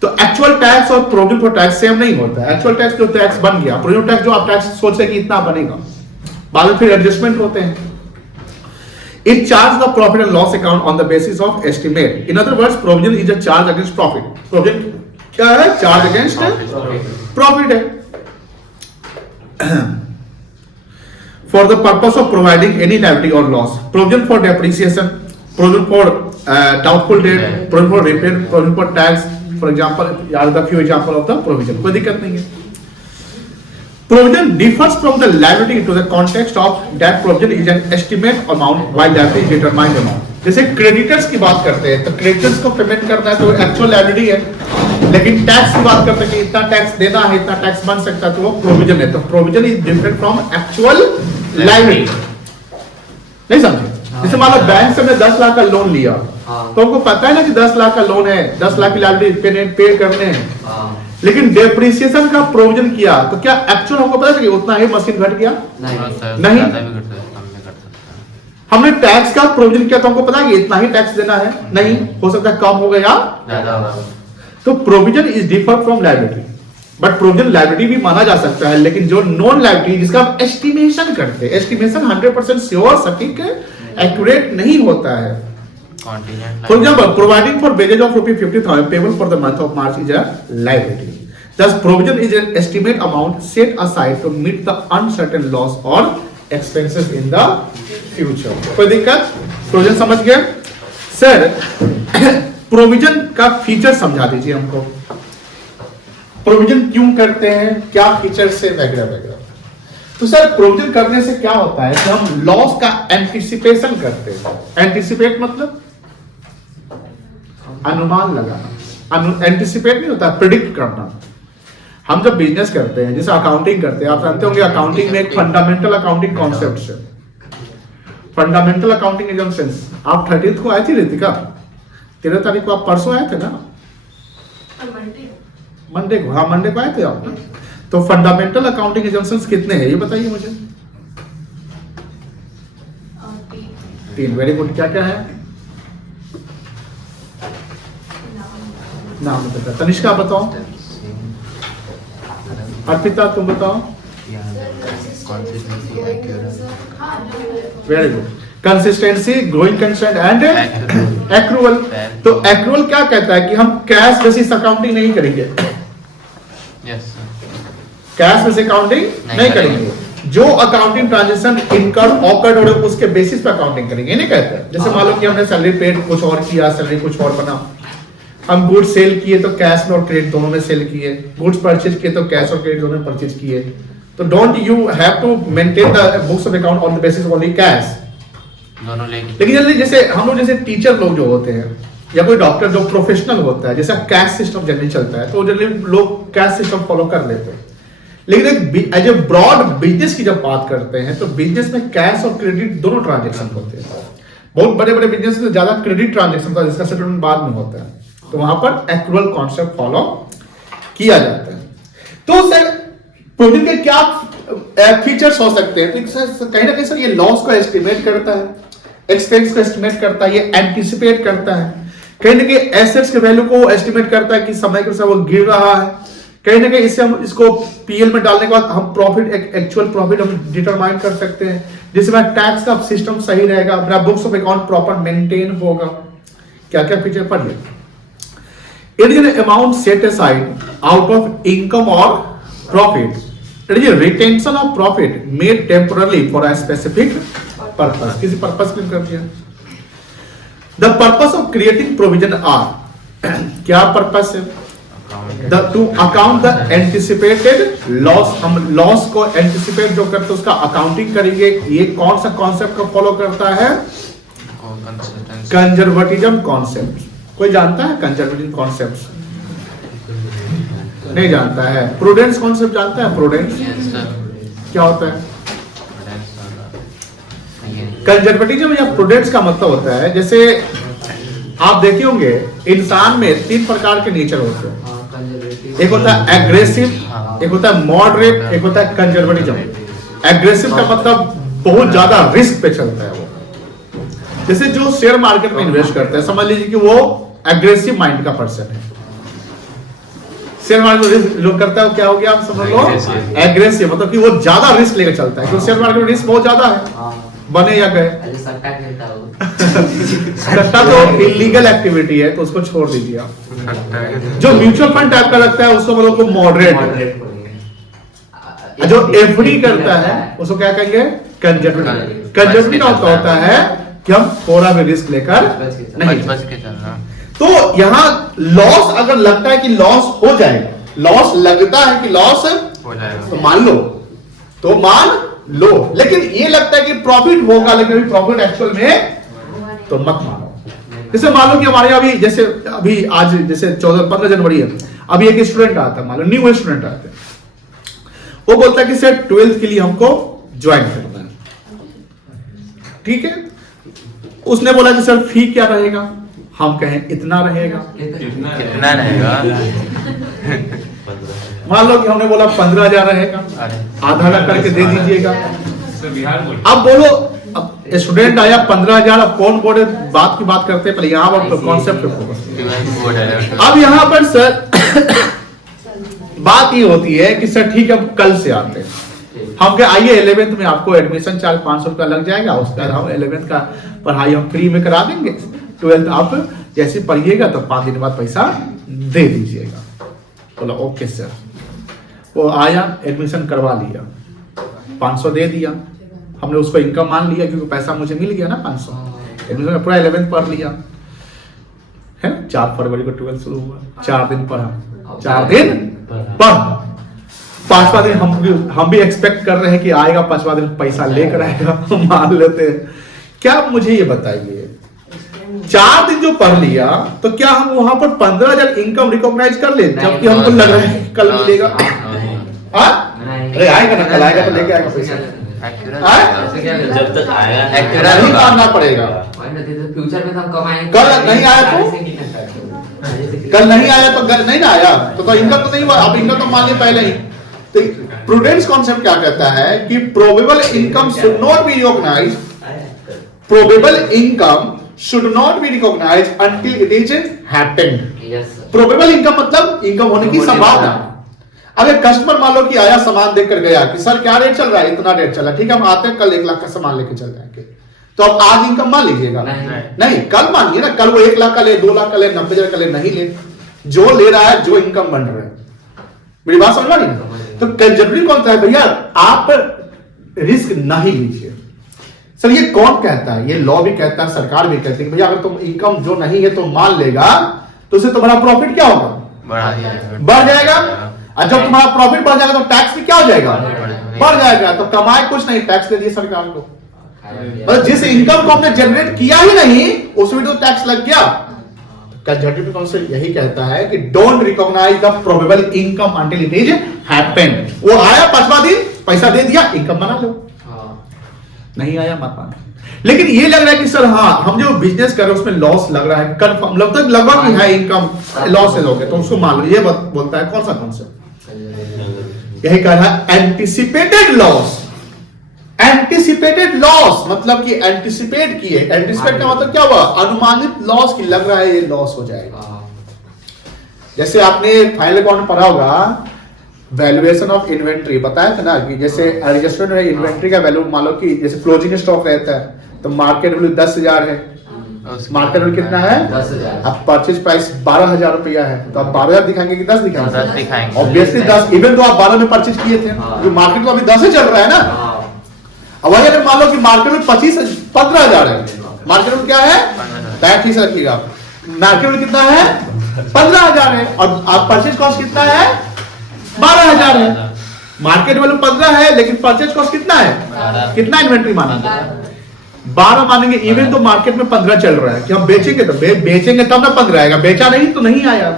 तो एक्चुअल टैक्स और प्रोविजन फॉर टैक्स सेम नहीं होता है। एक्चुअल टैक्स जो टैक्स बन गया, प्रोविजन टैक्स जो आप टैक्स सोचे कि इतना बनेगा, बाद में फिर एडजस्टमेंट होते हैं। It charges the profit and loss account on the basis of estimate. In other words, provision is a charge against profit. Provision क्या है? Charge against profit है। For the purpose of providing any liability or loss, provision for depreciation, provision for doubtful debt, provision for repair, provision for tax. For example, are the few example of the provision. कोई दिक्कत नहीं है। Provision differs from the liability to the context of that provision is an estimate amount while liability is determined amount. जैसे क्रेडिटर्स की बात करते हैं तो क्रेडिटर्स को पेमेंट करना है तो एक्चुअल लायबिलिटी है, लेकिन टैक्स की बात करते हैं कि इतना टैक्स देना है, इतना टैक्स बन सकता है, तो वो प्रोविजन है। तो provision is different from actual liability. नहीं समझे? जैसे मान लो बैंक से हमने 10 लाख का लोन लिया, तो हमको पता है ना कि 10 लाख का लोन है, 10 लाख की लायबिलिटी पे करने हैं, लेकिन डेप्रिसिएशन का प्रोविजन किया तो क्या एक्चुअल हमको पता है कि उतना ही मशीन घट गया? नहीं। हमने टैक्स का प्रोविजन किया तो हमको पता है कि इतना ही टैक्स देना है, नहीं हो सकता है कम हो गया ज्यादा। तो provision is differ from liability, but provision liability भी माना जा सकता है, लेकिन जो नॉन लायबिलिटी जिसका हम एस्टिमेशन करते हैं, एस्टिमेशन 100% श्योर सटीक एक्यूरेट नहीं होता है। For example, providing for wages of ₹50,000 payable for the month of March is a liability. Thus, provision is an estimate amount set aside to meet the uncertain loss or expenses in the future. कोई दिक्कत? प्रोविजन समझ गए? सर, प्रोविजन का फीचर समझा दीजिए हमको। प्रोविजन क्यों करते हैं, क्या फीचर से वगैरह वगैरह। तो सर, प्रोविजन करने से क्या होता है कि हम लॉस का एंटिसिपेशन करते हैं। एंटिसिपेट मतलब अनुमान लगाना, एंटिसिपेट नहीं होता, प्रिडिक्ट करना। हम जब बिजनेस करते हैं, जैसे अकाउंटिंग करते हैं, आप जानते होंगे अकाउंटिंग में एक फंडामेंटल अकाउंटिंग कॉन्सेप्ट है, फंडामेंटल अकाउंटिंग एजम्पशंस। आप 30th को आए थे रितिका? 13 तारीख को आप परसों आए थे ना? मंडे को, हाँ मंडे को आए थे आप ना? तो फंडामेंटल अकाउंटिंग एजम्पशंस कितने हैं ये बताइए मुझे। 3। Very good. क्या क्या है? नाम बताओ। तनिष्का बताओ। अर्पिता तुम बताओ। Very good. Consistency, growing consent and accrual. तो एक्रूवल क्या कहता है कि हम कैश बेसिस अकाउंटिंग नहीं करेंगे। कैश बेसिस अकाउंटिंग नहीं करेंगे। जो अकाउंटिंग ट्रांजेक्शन इनकम ऑकर्ड हो उसके बेसिस पे अकाउंटिंग करेंगे, नहीं कहते हैं। जैसे मान लो कि हमने सैलरी पेड कुछ और किया, सैलरी कुछ और बना, हम गुड्स सेल किए तो कैश में और क्रेडिट दोनों में सेल किए, गुड्स परचेज किए तो कैश और क्रेडिट दोनों में परचेज किए। तो don't you have to maintain the books of account on the basis of only cash. लेकिन जल्दी जैसे हम लोग, जैसे टीचर लोग जो होते हैं या कोई डॉक्टर जो प्रोफेशनल होता है, जैसे कैश सिस्टम जनरली चलता है तो जनरली लोग कैश सिस्टम फॉलो कर लेते हैं। लेकिन एज ए ब्रॉड बिजनेस की जब बात करते हैं तो बिजनेस में कैश और क्रेडिट दोनों ट्रांजेक्शन होते हैं। बहुत बड़े बड़े बिजनेस में ज्यादा क्रेडिट ट्रांजेक्शन था जिसका सेटलमेंट बाद में होता है, तो वहां पर एक्रूअल कॉन्सेप्ट फॉलो किया जाता है। तो सर प्रोविजन के क्या फीचर्स हो सकते हैं? तो कहीं ना कहीं सर ये लॉस को एस्टिमेट करता है, एक्सपेंस को एस्टिमेट करता है, ये एंटिसिपेट करता है, कहीं ना कहीं एसेट्स के वैल्यू को एस्टिमेट करता है कि समय के अनुसार वो गिर रहा है, कहीं ना कहीं इससे हम इसको पीएल में डालने के बाद हम प्रॉफिट, एक्चुअल प्रॉफिट हम डिटरमाइन कर सकते हैं, जिसमें टैक्स का सिस्टम सही रहेगा, अपना books of account proper maintain होगा। क्या क्या फीचर पढ़िए। It is an amount set aside out of income or profit. It is a retention of profit made temporarily for a specific purpose. किसी पर्पस के लिए कर दिया। The purpose of creating provision are क्या पर्पस है? To account the anticipated loss. हम लॉस को एंटिसिपेट जो करते हैं उसका अकाउंटिंग करेंगे। ये कौन सा कॉन्सेप्ट को फॉलो करता है? Conservatism concept. कोई जानता है कंजर्वेटिव कॉन्सेप्ट? नहीं जानता है। प्रूडेंस कॉन्सेप्ट जानता है? प्रूडेंस क्या होता है? कंजर्वेटिज्म या प्रूडेंस का मतलब होता है, जैसे आप देखे होंगे इंसान में 3 प्रकार के नेचर होते हैं। एक होता है एग्रेसिव, एक होता है मॉडरेट, एक होता है कंजर्वेटिज्म। एग्रेसिव का मतलब बहुत ज्यादा रिस्क पे चलता है वो। जैसे जो शेयर मार्केट में इन्वेस्ट करता है, समझ लीजिए कि वो एग्रेसिव माइंड का पर्सन है। शेयर मार्केट जो करता है वो क्या हो गया, आप समझ लो एग्रेसिव, मतलब कि वो ज्यादा रिस्क लेकर चलता है, क्योंकि शेयर मार्केट में रिस्क बहुत ज्यादा है, बने या गए। सट्टा तो इलीगल एक्टिविटी है तो उसको छोड़ दीजिए आप। जो म्यूचुअल फंड टाइप का लगता है उसको मतलब को मॉडरेट। जो एफडी करता है उसको क्या कहेंगे? कंजर्वेटिव। कंजर्वेटिव का होता है कि हम थोड़ा भी रिस्क लेकर नहीं बच के चलना। तो यहां लॉस अगर लगता है कि लॉस हो जाएगा, लॉस लगता है कि लॉस हो जाएगा, तो मान लो तो मान लो, लेकिन ये लगता है कि प्रॉफिट होगा, लेकिन अभी प्रॉफिट एक्चुअल में तो मत मानो। जैसे मान लो कि हमारे अभी जैसे अभी आज जैसे 14-15 जनवरी है, अभी एक स्टूडेंट आता है, मान लो न्यू स्टूडेंट आता है, वो बोलता है कि सर 12th के लिए हमको ज्वाइन करना है, ठीक है। उसने बोला कि सर फी क्या रहेगा, हम कहें इतना रहेगा, कितना रहेगा? मान लो कि हमने बोला 15,000 रहेगा, आधा लाख करके दे दीजिएगा। सर बिहार बोल अब बोलो, अब स्टूडेंट आया 15,000, अब कौन बोले बात की बात करते हैं, पहले यहाँ पर कॉन्सेप्ट पे फोकस। अब यहाँ पर सर बात ये होती है कि सर ठीक है हम कल से आते हैं, हम क्या आइए 11th में आपको एडमिशन चार्ज 500 रुपया लग जाएगा, उसके बाद हम 11th का पढ़ाई हम फ्री में करा देंगे, 12th आप जैसे पढ़िएगा तो 5 दिन बाद पैसा दे दीजिएगा। बोला ओके सर। वो आया, एडमिशन करवा लिया, 500 दे दिया, हमने उसको इनकम मान लिया क्योंकि पैसा मुझे मिल गया ना 500। एडमिशन में पूरा 11th पढ़ लिया है, 4 फरवरी को 12th शुरू हुआ, 4 दिन पढ़ा, 4 दिन पढ़, 5वां दिन हम भी एक्सपेक्ट कर रहे हैं कि आएगा 5वां दिन पैसा लेकर आएगा, मान लेते हैं। क्या मुझे ये बताइए, 4 दिन जो पढ़ लिया तो क्या हम वहां पर 15,000 इनकम रिकॉग्नाइज कर ले, जबकि हमको लग रहा है कल मिलेगा? अरे आएगा ना, कल आएगा तो लेके आएगा पैसा, जब तक आया नहीं मानना पड़ेगा। फ्यूचर में हम कमाएंगे, कल नहीं आया तो कल नहीं आया तो नहीं ना आया तो इनकम तो नहीं हुआ, आप इनकम तो मान लिया पहले ही। तो प्रूडेंस कॉन्सेप्ट क्या कहता है कि probable income should not be recognise, probable income should not be recognise until it is happened. Probable income मतलब इनकम होने की संभावना। अगर कस्टमर मान लो कि आया, सामान देखकर गया कि सर क्या रेट चल रहा है, इतना रेट चल रहा है, ठीक है हम आते हैं कल 1 लाख का सामान लेके चल जाएंगे, तो अब आज इनकम मान लीजिएगा? नहीं, कल मानिए ना, कल वो 1 लाख का ले, 2 लाख का ले, 90,000 का ले, नहीं ले, जो ले रहा है, जो इनकम बन रहा है। मेरी बात समझ रही है? तो जरूरी कौन सा है भैया, आप रिस्क नहीं लीजिए। सर ये कौन कहता है? ये लॉ भी कहता है, सरकार भी कहती है भैया अगर तुम इनकम जो नहीं है तो मान लेगा तो उससे तुम्हारा प्रॉफिट क्या होगा? बढ़ जाएगा। और जब तुम्हारा प्रॉफिट बढ़ जाएगा तो टैक्स भी क्या हो जाएगा? बढ़ जाएगा। तो कमाए कुछ नहीं, टैक्स दे दिए सरकार को। मतलब जिस इनकम को हमने जनरेट किया ही नहीं उसमें तो टैक्स लग गया। कंजर्वेटिव काउंसिल यही कहता है कि don't recognise the probable income until it is happened. वो आया 5वां दिन, पैसा दे दिया, इनकम बना लो। नहीं आया मत मानो। लेकिन ये लग रहा है कि सर हाँ हम जो बिजनेस कर रहे हैं उसमें लॉस लग रहा है, कंफर्म लगभग ही है इनकम लॉस है लोगे, तो उसको मान लो। ये बोलता है कौन सा कॉन्सेप्ट? यही कह रहा है एंटिसिपेटेड लॉस। एंटिसिपेटेड लॉस मतलब कि एंटिसिपेट किए। एंटिसिपेट का मतलब क्या हुआ? अनुमानित लॉस की लग रहा है ये लॉस हो जाएगा। जैसे आपने फाइनल अकाउंट पढ़ा होगा, वैल्यूएशन ऑफ इन्वेंट्री बताया था ना कि जैसे एडजस्टमेंट है इन्वेंट्री का वैल्यू, मान लो कि जैसे क्लोजिंग स्टॉक रहता है तो मार्केट वैल्यू 10,000 है, मार्केट वैल्यू कितना है? 10,000। अब परचेज प्राइस 12,000 रुपया है, तो आप 12,000 दिखाएंगे कि 10 दिखाएंगे? 10 दिखाएंगे। ऑब्वियसली 10, इवन तो आप 12 में परचेज किए थे, जो मार्केट तो अभी 10 ही चल रहा है ना। अब वही अगर मान लो कि मार्केट में 15,000 है, मार्केट में क्या है? बैठ ठीक से रखिएगा आप, मार्केट में कितना है? 15,000 है और आप परचेज कॉस्ट कितना है? 12,000 है। मार्केट वैल्यू 15 है लेकिन परचेज कॉस्ट कितना है? कितना इन्वेंट्री मानेंगे? 12 मानेंगे। इवन तो मार्केट में 15 चल रहा है कि हम बेचेंगे तो बेचेंगे तब ना 15 आएगा, बेचा नहीं तो नहीं आया।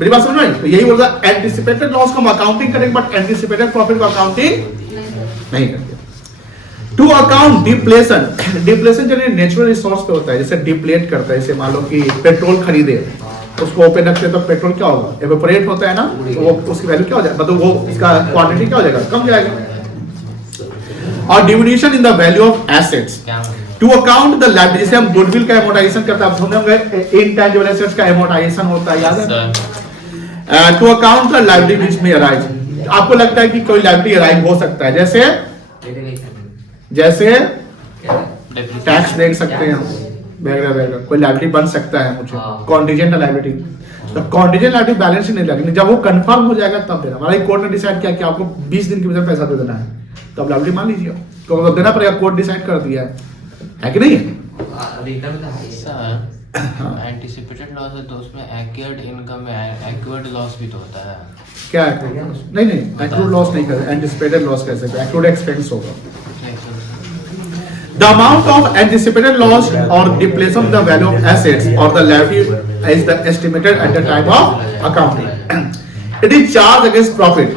मेरी बात समझ रहे? तो यही बोल रहा है एंटिसिपेटेड लॉस को हम अकाउंटिंग करेंगे बट एंटिसिपेटेड प्रॉफिट को अकाउंटिंग नहीं करेंगे। To account depletion, depletion generally natural resource पे होता है, जैसे डिप्लेट करता है। जैसे मान लो कि पेट्रोल खरीदे, उसको ओपन रखते तो पेट्रोल क्या होगा? एवेपोरेट होता है ना, तो वो उसकी वैल्यू क्या हो जाएगा? मतलब वो इसका क्वांटिटी क्या हो जाएगा? कम जाएगा। और diminution in the value of assets to account the liability, जैसे हम गुडविल का एमोर्टाइजेशन करते हैं, अब हमने इनटैंजिबल एसेट्स का एमोर्टाइजेशन होता है, याद है? To account the liability which may arise. आपको लगता है कि कोई लायबिलिटी अराइज हो सकता है, जैसे टैक्स देख सकते हैं हम, वगैरह कोई लायबिलिटी बन सकता है मुझे, कॉन्टिजेंट लायबिलिटी। तो कॉन्टिजेंट लायबिलिटी बैलेंस शीट नहीं लगेगी, जब वो कंफर्म हो जाएगा तब देना। हमारा कोर्ट ने डिसाइड किया कि आपको 20 दिन के भीतर पैसा दे देना है, तो अब लायबिलिटी मान लीजिए, तो देना पड़ेगा, कोर्ट डिसाइड कर दिया है कि नहीं है? एंटिसिपेटेड लॉस है तो उसमें एक्यूर्ड इनकम में एक्यूर्ड लॉस भी तो होता है। क्या accrued loss? नहीं accrued loss नहीं कर, एंटिसिपेटेड लॉस कैसे? accrued expense होगा। The amount of anticipated loss or depletion of the value of assets or the liability is the estimated at the time of accounting. It is charged against profit.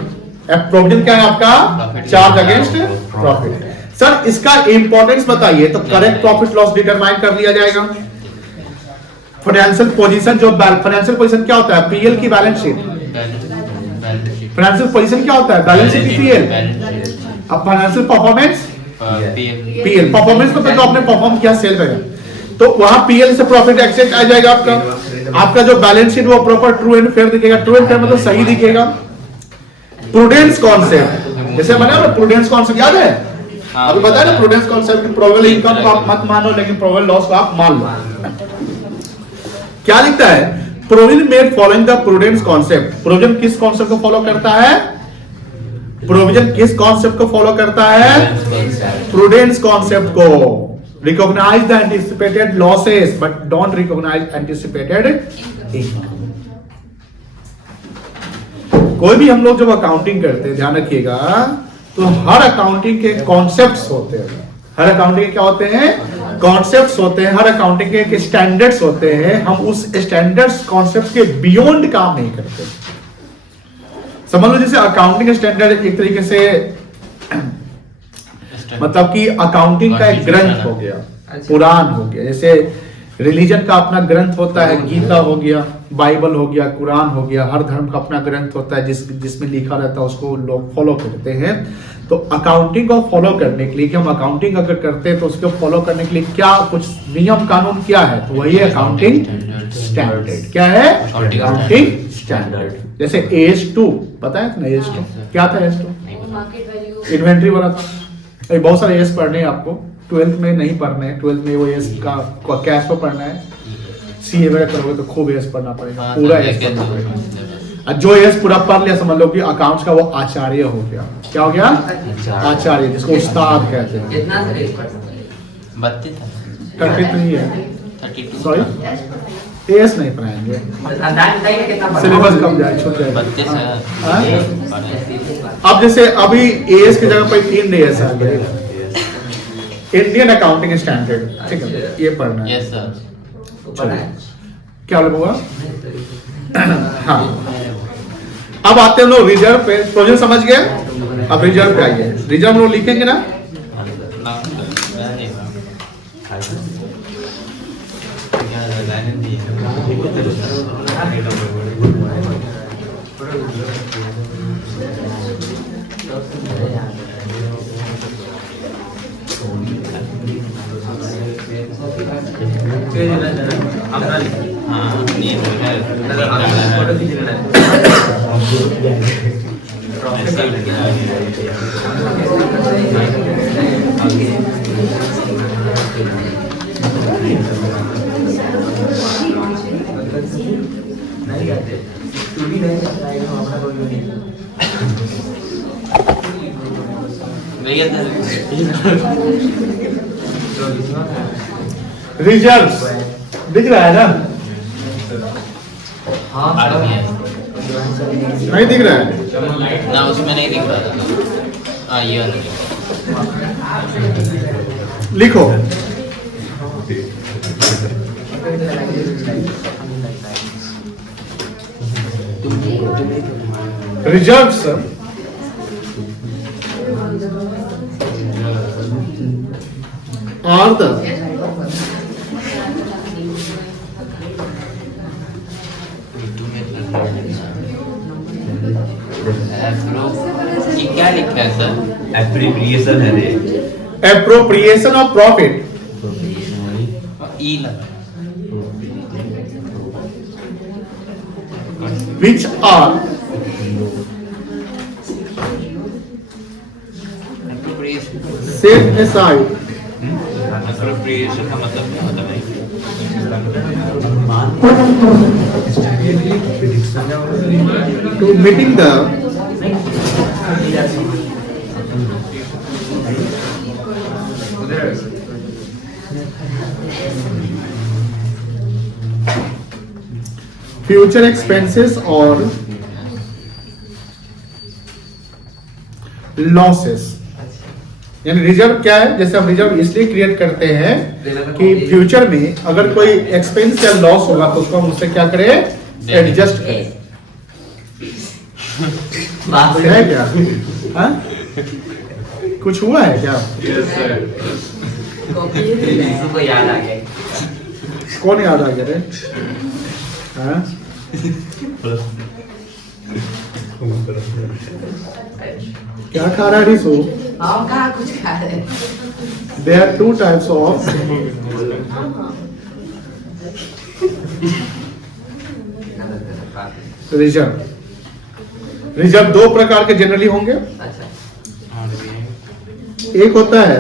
Provision क्या है आपका? Charge against profit. सर इसका इंपॉर्टेंस बताइए। तो करेक्ट प्रॉफिट लॉस डिटरमाइन कर लिया जाएगा। फाइनेंशियल पोजीशन, जो फाइनेंशियल पोजीशन क्या होता है? पीएल की बैलेंस शीट। फाइनेंशियल पोजीशन क्या होता है? बैलेंस शीट की पीएल। अब फाइनेंशियल परफॉर्मेंस पीएल। परफॉर्मेंस मतलब जो आपने परफॉर्म किया सेल में, तो वहां पीएल से प्रॉफिट एक्सेस आ जाएगा आपका। आपका जो बैलेंस शीट वो प्रॉपर ट्रू एंड फेयर दिखेगा। ट्रू एंड फेयर मतलब सही दिखेगा। प्रूडेंस कॉन्सेप्ट, जैसे मैंने प्रूडेंस कॉन्सेप्ट याद है अभी बताया ना? प्रूडेंस कॉन्सेप्ट की प्रोबेबल इनकम को आप मत मानो, लेकिन प्रोबेबल लॉस को आप मान लो। क्या लिखता है? Provision made following the prudence concept. Provision किस कॉन्सेप्ट को फॉलो करता है? प्रोविजन किस कॉन्सेप्ट को फॉलो करता है? प्रूडेंस कॉन्सेप्ट को। Recognise the anticipated losses but don't recognise anticipated income. कोई भी हम लोग जब अकाउंटिंग करते हैं, ध्यान रखिएगा, तो हर अकाउंटिंग के कॉन्सेप्ट्स होते हैं। हर अकाउंटिंग के क्या होते हैं? कॉन्सेप्ट्स होते हैं। हर अकाउंटिंग के स्टैंडर्ड्स होते हैं। हम उस स्टैंडर्ड्स कॉन्सेप्ट्स के बियॉन्ड काम नहीं करते। समझ लो जैसे अकाउंटिंग स्टैंडर्ड एक तरीके से मतलब कि अकाउंटिंग का एक ग्रंथ हो गया, कुरान हो गया। जैसे रिलीजन का अपना ग्रंथ होता है, गीता हो गया, बाइबल हो गया, कुरान हो गया। हर धर्म का अपना ग्रंथ होता है जिसमें लिखा रहता है, उसको लोग फॉलो करते हैं। तो अकाउंटिंग को फॉलो करने के लिए, कि हम अकाउंटिंग अगर करते हैं तो उसको फॉलो करने के लिए क्या कुछ नियम कानून क्या है? तो वही है अकाउंटिंग स्टैंडर्ड। क्या है? Accounting standard. जैसे AS2 पता है ना? AS2 क्या था? AS2 इन्वेंट्री वाला था। बहुत सारे एस पढ़ने हैं आपको, 12th में नहीं पढ़ने हैं। 12th में वो एस का कैश पर पढ़ना है। सीए वगैरह करोगे तो खूब एस पढ़ना पड़ेगा, पूरा एस पढ़ना पड़ेगा। जो एस पूरा पढ़ लिया समझ लो कि अकाउंट्स का वो आचार्य हो गया। क्या हो गया? आचार्य, जिसको उस्ताद कहते हैं। कितना से रेट पढ़ 33 है। 32 सॉरी एस नहीं पढ़ाएंगे, अंदाज बताइए कितना पढ़ा? सिलेबस कम जाए, छूट जाए। 32 हाँ? है। अब जैसे अभी एएस की जगह पर इंडियस आ गया, इंडियन अकाउंटिंग स्टैंडर्ड। ठीक है, ये पढ़ना है। Yes sir. पढ़ा है? क्या बोला? हाँ, अब आते हैं लोग रिजर्व पे। प्रोविजन समझ गए, अब रिजर्व पे आइए। रिजर्व लोग लिखेंगे ना? हाँ, नींद हो गया। रिजर्व्स दिख रहा है ना? हाँ नहीं दिख रहा है ना, उसमें नहीं दिख रहा था। हाँ, ये लिखो। रिजर्व्स are the क्या लिखा है सर? एप्रोप्रिएशन है रे। appropriation of profit ई लगा। which are set aside appropriation का मतलब क्या होता है? to meeting the future expenses और लॉसेस। यानी रिजर्व क्या है, जैसे हम रिजर्व इसलिए क्रिएट करते हैं कि फ्यूचर में अगर कोई एक्सपेंस या लॉस होगा तो उसको हम उससे क्या करें, एडजस्ट करें। है क्या? हाँ? कुछ हुआ है क्या? को याद आ गया। कौन याद आ गया रे? हाँ? क्या खा रहा है रिसो? हम कहाँ कुछ खा रहे हैं। There are two types of reserve. Reserve दो प्रकार के जनरली होंगे। अच्छा। एक होता है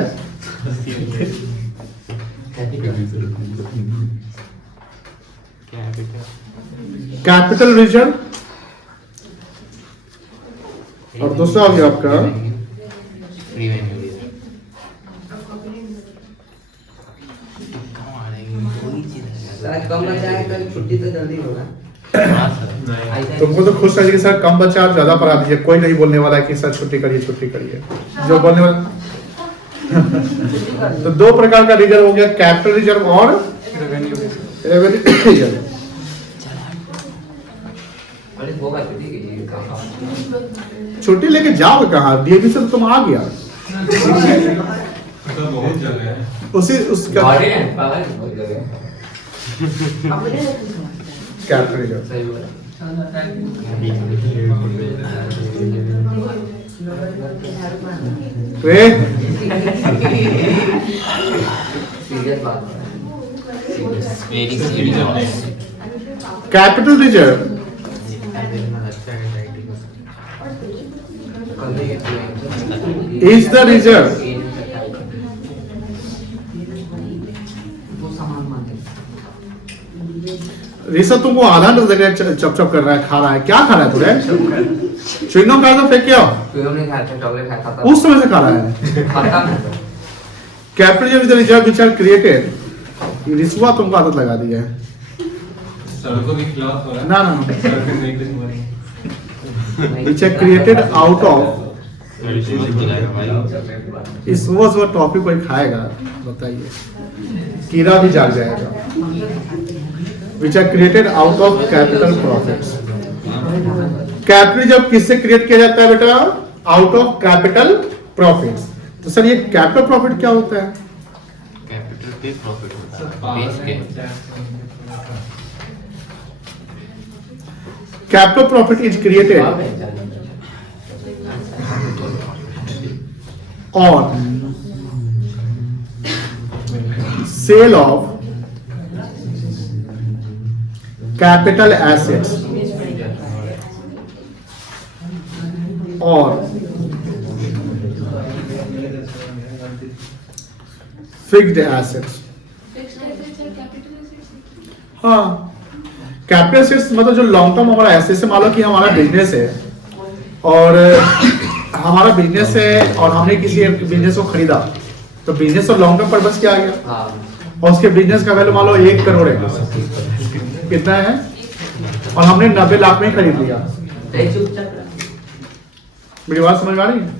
कैपिटल रिजर्व और दूसरा हो गया आपका कम बचा है तो छुट्टी तो जल्दी होगा। तुमको तो खुश रहिए सर, कम बच्चा आप ज्यादा पढ़ा दीजिए। कोई नहीं बोलने वाला है कि सर छुट्टी करिए छुट्टी करिए, जो बोलने वाला तो दो प्रकार का रिजर्व हो गया, कैपिटल रिजर्व और रेवेन्यू रिजर्व। अरे होगा छुट्टी की कहाँ? छुट्टी लेके जाओ कहाँ? डीएवी से तो तुम आ गया तो बहुत जगह है। उसी उसका गाड़ी है पागल बहुत जगह है। Capital reserve. सही बोला। वे सीरियस बात है। Very serious. Capital reserve is the reserve Rishabh तुमको आधा चप चप कर रहा है, खा रहा है। क्या खा रहा है तुझे? च्युइंगम खा तो फेंक क्या? नहीं खाता, चॉकलेट खाता था। उस समय से खा रहा है। खाता नहीं। Capital is the reserve which are created. रिश्वा तुमको आदत लगा दी है। सड़कों के खिलाफ हो रहा है। ना ना सड़कें नहीं कुछ हो रही। Which are created out of इस वो टॉपिक कोई खाएगा बताइए, कीड़ा भी जाग जाएगा। Which are created out of capital profits. Capital जब किससे क्रिएट किया जाता है बेटा? Out of capital profits. तो सर ये कैपिटल प्रॉफिट क्या होता है? कैपिटल पे प्रॉफिट होता है, बेच के। Capital profit is created on sale of capital assets or fixed assets। हाँ, कैपिटल एसेट्स मतलब जो लॉन्ग टर्म हमारा एसेट्स है। मान लो कि हमारा बिजनेस है और हमारा बिजनेस है और हमने किसी बिजनेस को खरीदा, तो बिजनेस और लॉन्ग टर्म पर्पस क्या आ गया? और उसके बिजनेस का वैल्यू मान लो 1 करोड़ है, कितना है? और हमने 90 लाख में खरीद लिया। मेरी बात समझ में आ रही है?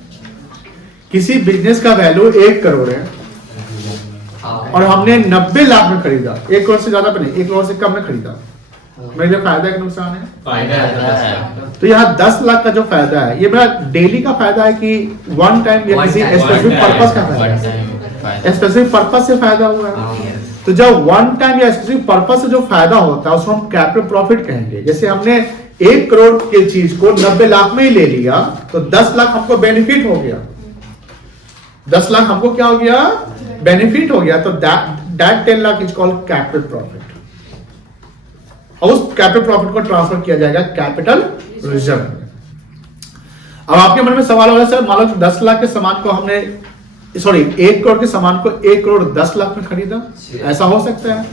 किसी बिजनेस का वैल्यू 1 करोड़ है और हमने 90 लाख में खरीदा। 1 करोड़ से ज्यादा पे नहीं, 1 करोड़ से कम में खरीदा। मेरे लिए फायदा है कि नुकसान है? फायदा है। तो यहाँ 10 लाख का जो फायदा है, ये मेरा डेली का फायदा है कि वन टाइम या किसी स्पेसिफिक पर्पस का फायदा है? स्पेसिफिक पर्पस से फायदा हुआ है। तो जब वन टाइम या स्पेसिफिक पर्पस से जो फायदा होता है उसको हम कैपिटल प्रॉफिट कहेंगे। जैसे हमने 1 करोड़ की चीज को 90 लाख में ही ले लिया तो 10 लाख हमको बेनिफिट हो गया। 10 लाख हमको क्या हो गया? बेनिफिट हो गया। तो that 10 lakh is called capital profit. और उस कैपिटल प्रॉफिट को ट्रांसफर किया जाएगा कैपिटल रिजर्व में। अब आपके मन में सवाल होगा सर, मान लो 10 लाख के सामान को हमने 1 करोड़ के सामान को 1 करोड़ 10 लाख में खरीदा, ऐसा हो सकता है?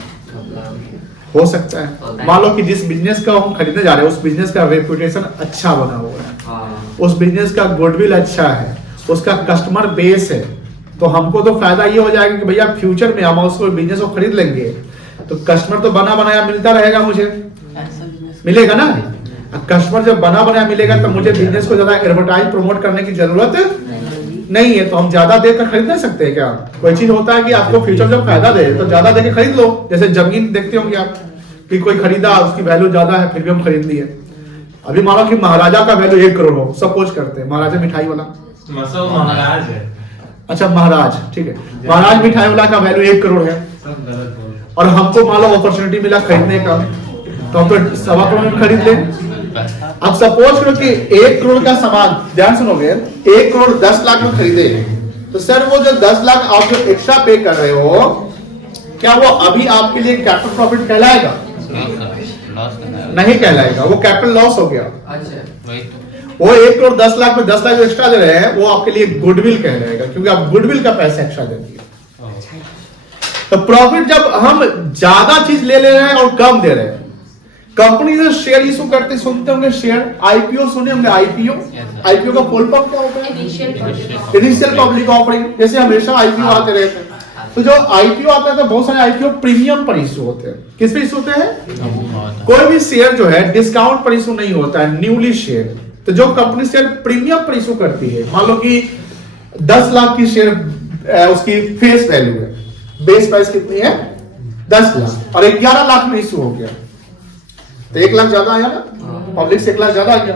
हो सकता है। मान लो कि जिस बिजनेस का हम खरीदने जा रहे हैं उस बिजनेस का रेपुटेशन अच्छा बना हुआ है, उस बिजनेस का गुडविल अच्छा है, उसका कस्टमर बेस है, तो हमको तो फायदा ये हो जाएगा कि भैया फ्यूचर में हम उसको बिजनेस को खरीद लेंगे तो कस्टमर तो बना बनाया मिलता रहेगा मुझे। मिलेगा ना। कस्टमर जब बना बनाया मिलेगा तो मुझे बिजनेस को ज्यादा एडवर्टाइज प्रमोट करने की जरूरत नहीं है। तो हम ज्यादा देकर खरीद नहीं सकते हैं क्या? कोई चीज होता है कि आपको फ्यूचर जब फायदा दे तो ज्यादा देकर खरीद लो। जैसे जमीन देखते होंगे आप कि कोई खरीदा, उसकी वैल्यू ज्यादा है, फिर भी हम खरीद लिए। अभी मानो कि महाराजा का वैल्यू 1 करोड़ हो, सपोज करते हैं, महाराजा मिठाई वाला, महाराज है, अच्छा महाराज, ठीक है, महाराज मिठाई वाला का वैल्यू 1 करोड़ है सब गलत बोल। और हमको मान लो अपॉर्चुनिटी मिला खरीदने का, तो हम तो 1.25 करोड़ में खरीद लें। अब सपोज करो कि 1 करोड़ का सामान, ध्यान सुनोगे, 1 करोड़ 10 लाख में खरीदे, तो सर वो जो 10 लाख आप जो एक्स्ट्रा पे कर रहे हो, क्या वो अभी आपके लिए कैपिटल प्रॉफिट कहलाएगा? नहीं कहलाएगा, वो कैपिटल लॉस हो गया। वो 1 करोड़ 10 लाख में 10 लाख एक्स्ट्रा दे रहे हैं, वो आपके लिए गुडविल कहलाएगा, क्योंकि आप गुडविल का पैसा एक्स्ट्रा दे दिए। तो प्रॉफिट जब हम ज्यादा चीज ले रहे हैं और कम दे रहे हैं, कंपनी से शेयर इशू करते सुनते होंगे, शेयर आईपीओ सुने होंगे, आईपीओ, आईपीओ का फुल फॉर्म क्या होता है? Initial public offering. जैसे हमेशा आईपीओ आते रहते हैं, तो जो आईपीओ आता है तो बहुत सारे आईपीओ प्रीमियम पर इशू होते हैं। किस पे इशू होते हैं? कोई भी शेयर जो है डिस्काउंट पर इशू नहीं होता है, न्यूली शेयर। तो जो कंपनी शेयर प्रीमियम पर इशू करती है, मान लो कि 10 लाख की शेयर उसकी फेस वैल्यू है, बेस प्राइस कितनी है? 10 लाख, और 11 लाख में इशू हो गया, तो 1 लाख ज्यादा आया ना, पब्लिक से 1 लाख ज्यादा आ गया।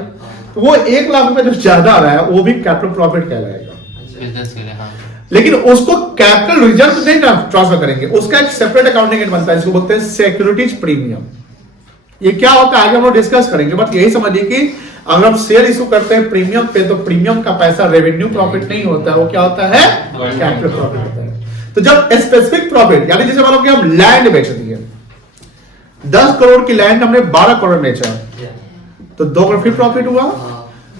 तो वो 1 लाख रुपए जो ज्यादा आ रहा है वो भी कैपिटल प्रॉफिट कहलाएगा। बिजनेस के लिए, हाँ। लेकिन उसको कैपिटल रिजर्व नहीं ट्रांसफर करेंगे, उसका एक सेपरेट अकाउंटिंग बनता है, इसको बोलते हैं सिक्योरिटीज प्रीमियम। ये क्या होता है आगे हम लोग डिस्कस करेंगे, बट यही समझिए कि अगर हम शेयर इशू करते हैं प्रीमियम पे, तो प्रीमियम का पैसा रेवेन्यू प्रॉफिट नहीं होता है, वो क्या होता है? कैपिटल प्रॉफिट होता है। तो जब स्पेसिफिक प्रॉफिट, यानी जैसे मान लो कि हम लैंड बेच दिए, 10 करोड़ की लैंड हमने 12 करोड़ बेचा, तो 2 करोड़ फिर प्रॉफिट हुआ।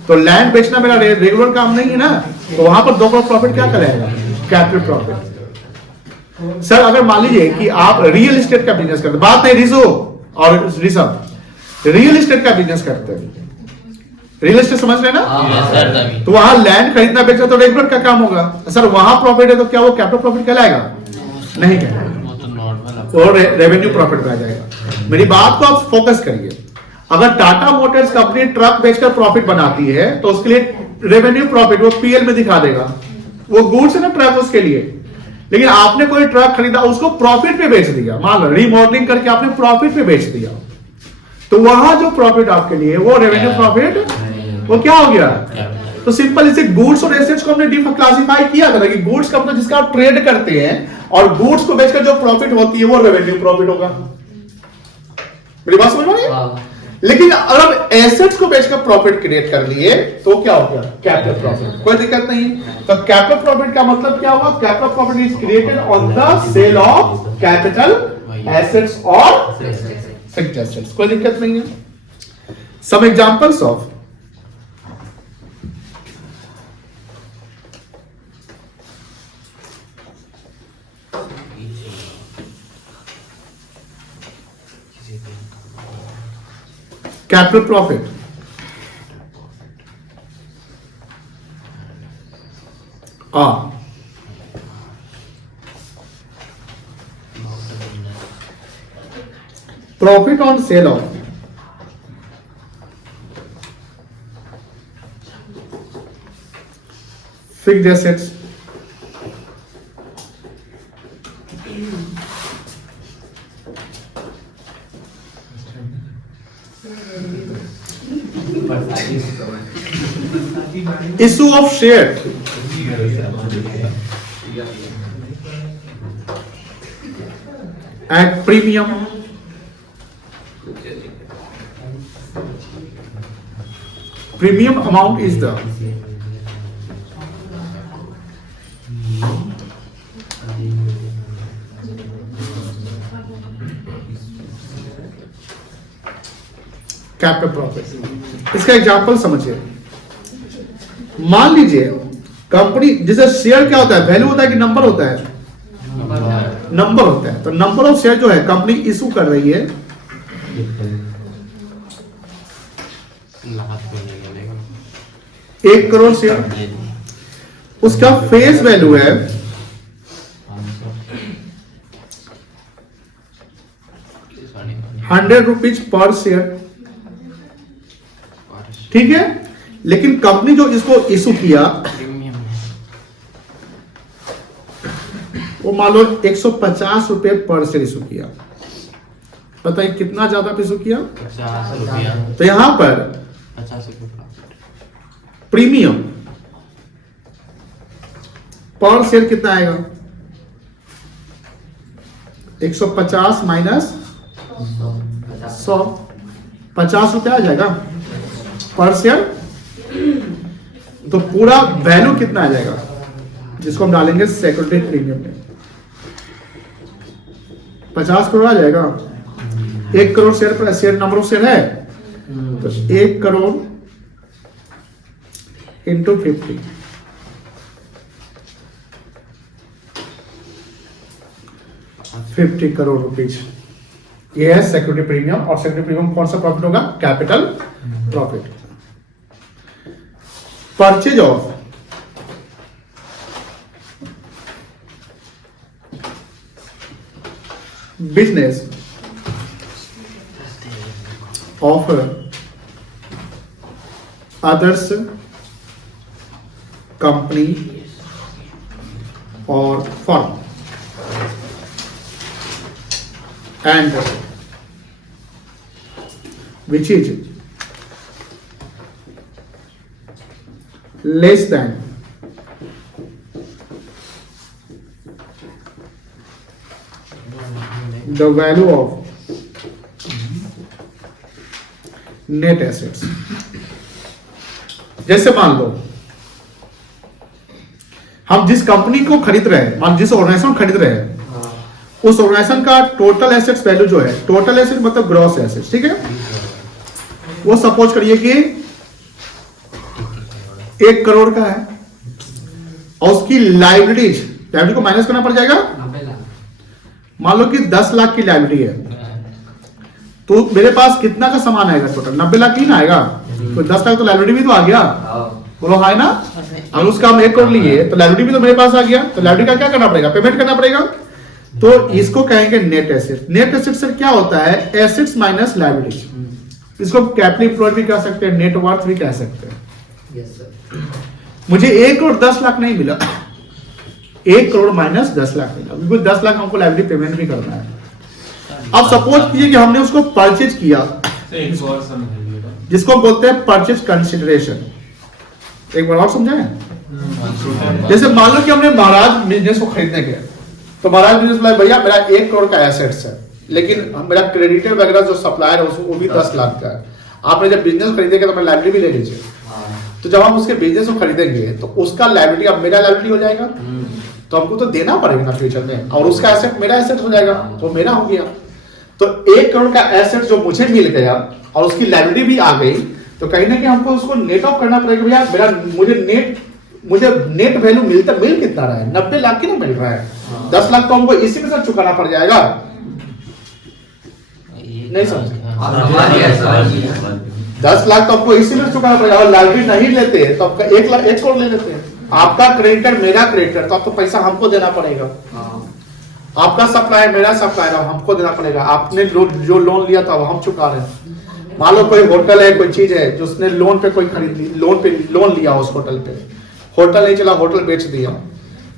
तो लैंड बेचना मेरा रेगुलर काम नहीं है ना, तो वहां पर 2 करोड़ प्रॉफिट क्या करेगा? Capital profit. सर अगर मान लीजिए कि आप रियल एस्टेट का बिजनेस करते, बात नहीं रिजो और ऋषभ, रियल एस्टेट का बिजनेस करते हैं, रियल एस्टेट समझ रहे हैं ना? तो वहां लैंड खरीदना बेचना तो रेगुलर का काम होगा। सर वहां प्रॉफिट है तो क्या वो कैपिटल प्रॉफिट कहलाएगा? नहीं कहलाएगा, वो तो नॉर्मल और रेवेन्यू प्रॉफिट में आ जाएगा। मेरी बात को आप फोकस करिए। अगर टाटा मोटर्स कंपनी ट्रक बेचकर प्रॉफिट बनाती है तो उसके लिए रेवेन्यू प्रॉफिट वो पीएल में दिखा देगा, वो गुड्स है ना ट्रक उसके लिए। लेकिन आपने कोई ट्रक खरीदा, उसको प्रॉफिट पे बेच दिया, मान लो रीमॉडलिंग करके आपने प्रॉफिट पे बेच दिया, तो वहां जो प्रॉफिट आपके लिए वो रेवेन्यू प्रॉफिट, वो क्या हो गया? तो सिंपल इसे गुड्स और एसेट्स को हमने क्लासिफाई किया था कि गुड्स का मतलब जिसका आप ट्रेड करते हैं, और गुड्स को बेचकर जो प्रॉफिट होती है वो रेवेन्यू प्रॉफिट होगा। मेरी बात समझ में आ रही? लेकिन अगर एसेट्स को बेचकर प्रॉफिट क्रिएट कर लिए तो क्या हो गया? Capital profit. कोई दिक्कत नहीं। तो कैपिटल प्रॉफिट का मतलब क्या हुआ? Capital profit is created on the sale of capital assets और फिक्स्ड एसेट्स। कोई दिक्कत नहीं है। Some examples of capital profit. Profit on sale of fixed assets, issue of share, at premium, premium amount is the capital profit. इसका एग्जांपल समझिए। मान लीजिए कंपनी, जैसे शेयर क्या होता है? वैल्यू होता है कि नंबर होता है? नंबर होता है। तो नंबर ऑफ शेयर जो है कंपनी इशू कर रही है, 1 करोड़ शेयर, उसका फेस वैल्यू है 100 रुपीज पर शेयर। ठीक है, लेकिन कंपनी जो इसको इशू किया प्रीमियम वो मान लो 150 रुपए पर शेयर इशू किया। बताइए कितना ज्यादा इशू किया? 50 रुपया, तो यहां पर 50 रुपया प्रीमियम पर शेयर कितना आएगा? 150 माइनस 100, 50 रुपया आ जाएगा पर शेयर। तो पूरा वैल्यू कितना आ जाएगा जिसको हम डालेंगे सिक्योरिटी प्रीमियम में? 50 करोड़ आ जाएगा। 1 करोड़ शेयर पर शेयर नंबर ऑफ शेयर है, तो 1 करोड़ इंटू 50, 50 करोड़ रुपीज। ये है सिक्योरिटी प्रीमियम। और सिक्योरिटी प्रीमियम कौन सा प्रॉफिट होगा? Capital profit. Purchase of business of others company और firm and which is less than the value of net assets। जैसे मान लो हम जिस कंपनी को खरीद रहे हैं, मान जिस ऑर्गेनाइजेशन को खरीद रहे हैं, उस ऑर्गेनाइजेशन का टोटल एसेट्स वैल्यू जो है, टोटल एसेट मतलब ग्रॉस एसेट्स, ठीक है, वो सपोज करिए कि 1 करोड़ का है और उसकी लाइबिलिटी को माइनस करना पड़ जाएगा। मान लो कि 10 लाख की लाइबिलिटी है, तो मेरे पास कितना का सामान आएगा? टोटल 90 लाख ही ना आएगा, तो 10 लाख तो लाइबिलिटी भी तो आ गया, बोलो है ना। अगर उसका हम 1 करोड़ लिए तो लाइबिलिटी भी तो मेरे पास आ गया, तो लाइबिलिटी का क्या करना पड़ेगा? पेमेंट करना पड़ेगा। तो इसको कहेंगे नेट एसेट। नेट एसेट से क्या होता है? Assets minus liability. इसको कैपिटल एम्प्लॉयड भी कह सकते हैं, नेट वर्थ भी कह सकते हैं। Yes sir. मुझे 1 करोड़ 10 लाख नहीं मिला, 1 करोड़ माइनस 10 लाख मिला, बिल्कुल 10 लाख हमको लायबिलिटी पेमेंट भी करना है। अब सपोज कीजिए कि हमने उसको परचेज किया, जिसको बोलते हैं परचेज कंसिडरेशन। एक बार और समझाएं। जैसे मान लो कि हमने महाराज बिजनेस को खरीदने गए, तो महाराज बिजनेस बोला भैया मेरा 1 करोड़ का एसेट्स है, लेकिन मेरा क्रेडिटर वगैरह जो सप्लायर है वो भी 10 लाख का है। आपने जब बिजनेस खरीदेंगे तो मैं लायबिलिटी भी ले लीजिए। तो जब हम उसके बिजनेस को खरीदेंगे तो उसका लायबिलिटी अब मेरा लायबिलिटी हो जाएगा, तो हमको तो देना पड़ेगा ना फ्यूचर में, और उसका एसेट मेरा एसेट हो जाएगा, तो मेरा हो गया। तो 1 करोड़ का एसेट जो मुझे मिल गया और उसकी लायबिलिटी भी आ गई, तो कहीं ना कहीं हमको उसको नेट ऑफ करना पड़ेगा। भैया मेरा मुझे नेट वैल्यू मिल कितना रहा है? 90 लाख की ना मिल रहा है, 10 लाख तो हमको इसी में से चुकाना पड़ जाएगा। नहीं समझे? 10 लाख तो आपको इसी में चुकाना पड़ेगा, और लायबिलिटी नहीं लेते तो आपका 1 करोड़ ले लेते हैं। आपका क्रेडिटर मेरा क्रेडिटर, तो आपको पैसा हमको देना पड़ेगा। आपका सप्लायर मेरा सप्लायर, हमको देना पड़ेगा। आपने जो लोन लिया था वो हम चुका रहे हैं। मान लो कोई होटल है, कोई चीज है जो उसने लोन पे कोई खरीद ली, लोन लिया उस होटल पे, होटल नहीं चला, होटल बेच दिया,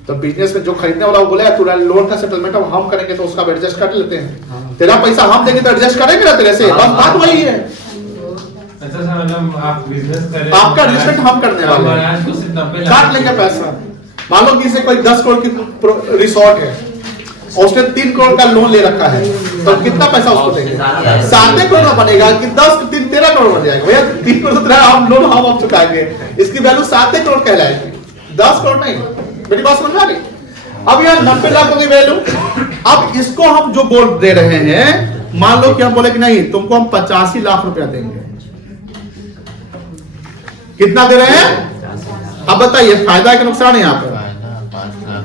तो बिजनेस में जो खरीदने वाला वो बोले तुरा लोन का सेटलमेंट हम करेंगे, तो उसका एडजस्ट कर लेते हैं। तेरा पैसा हम देंगे तो एडजस्ट करेंगे ना तेरे से, बस बात वही है। अच्छा सर, मतलब आप बिजनेस कर रहे हैं, आपका एडजस्टमेंट हम करने वाले हैं, काट लेंगे पैसा। मान लो किसी कोई 10 करोड़ की रिसोर्ट है और उसने 3 करोड़ का लोन ले रखा है, तो कितना पैसा उसको देंगे? 7 करोड़ बनेगा कि 13 करोड़ बन जाएगा? भैया 3 करोड़ तो हम लोन हम चुकाएंगे, इसकी वैल्यू 7 करोड़ कहलाएगी, 10 करोड़ नहीं। मेरी बात समझ आ गई? अब यार 90 लाख की वैल्यू, अब इसको हम जो बोल दे रहे हैं, मान लो कि हम बोले कि नहीं तुमको हम 85 लाख रुपया देंगे। कितना दे रहे हैं? अब बताइए फायदा है कि नुकसान है?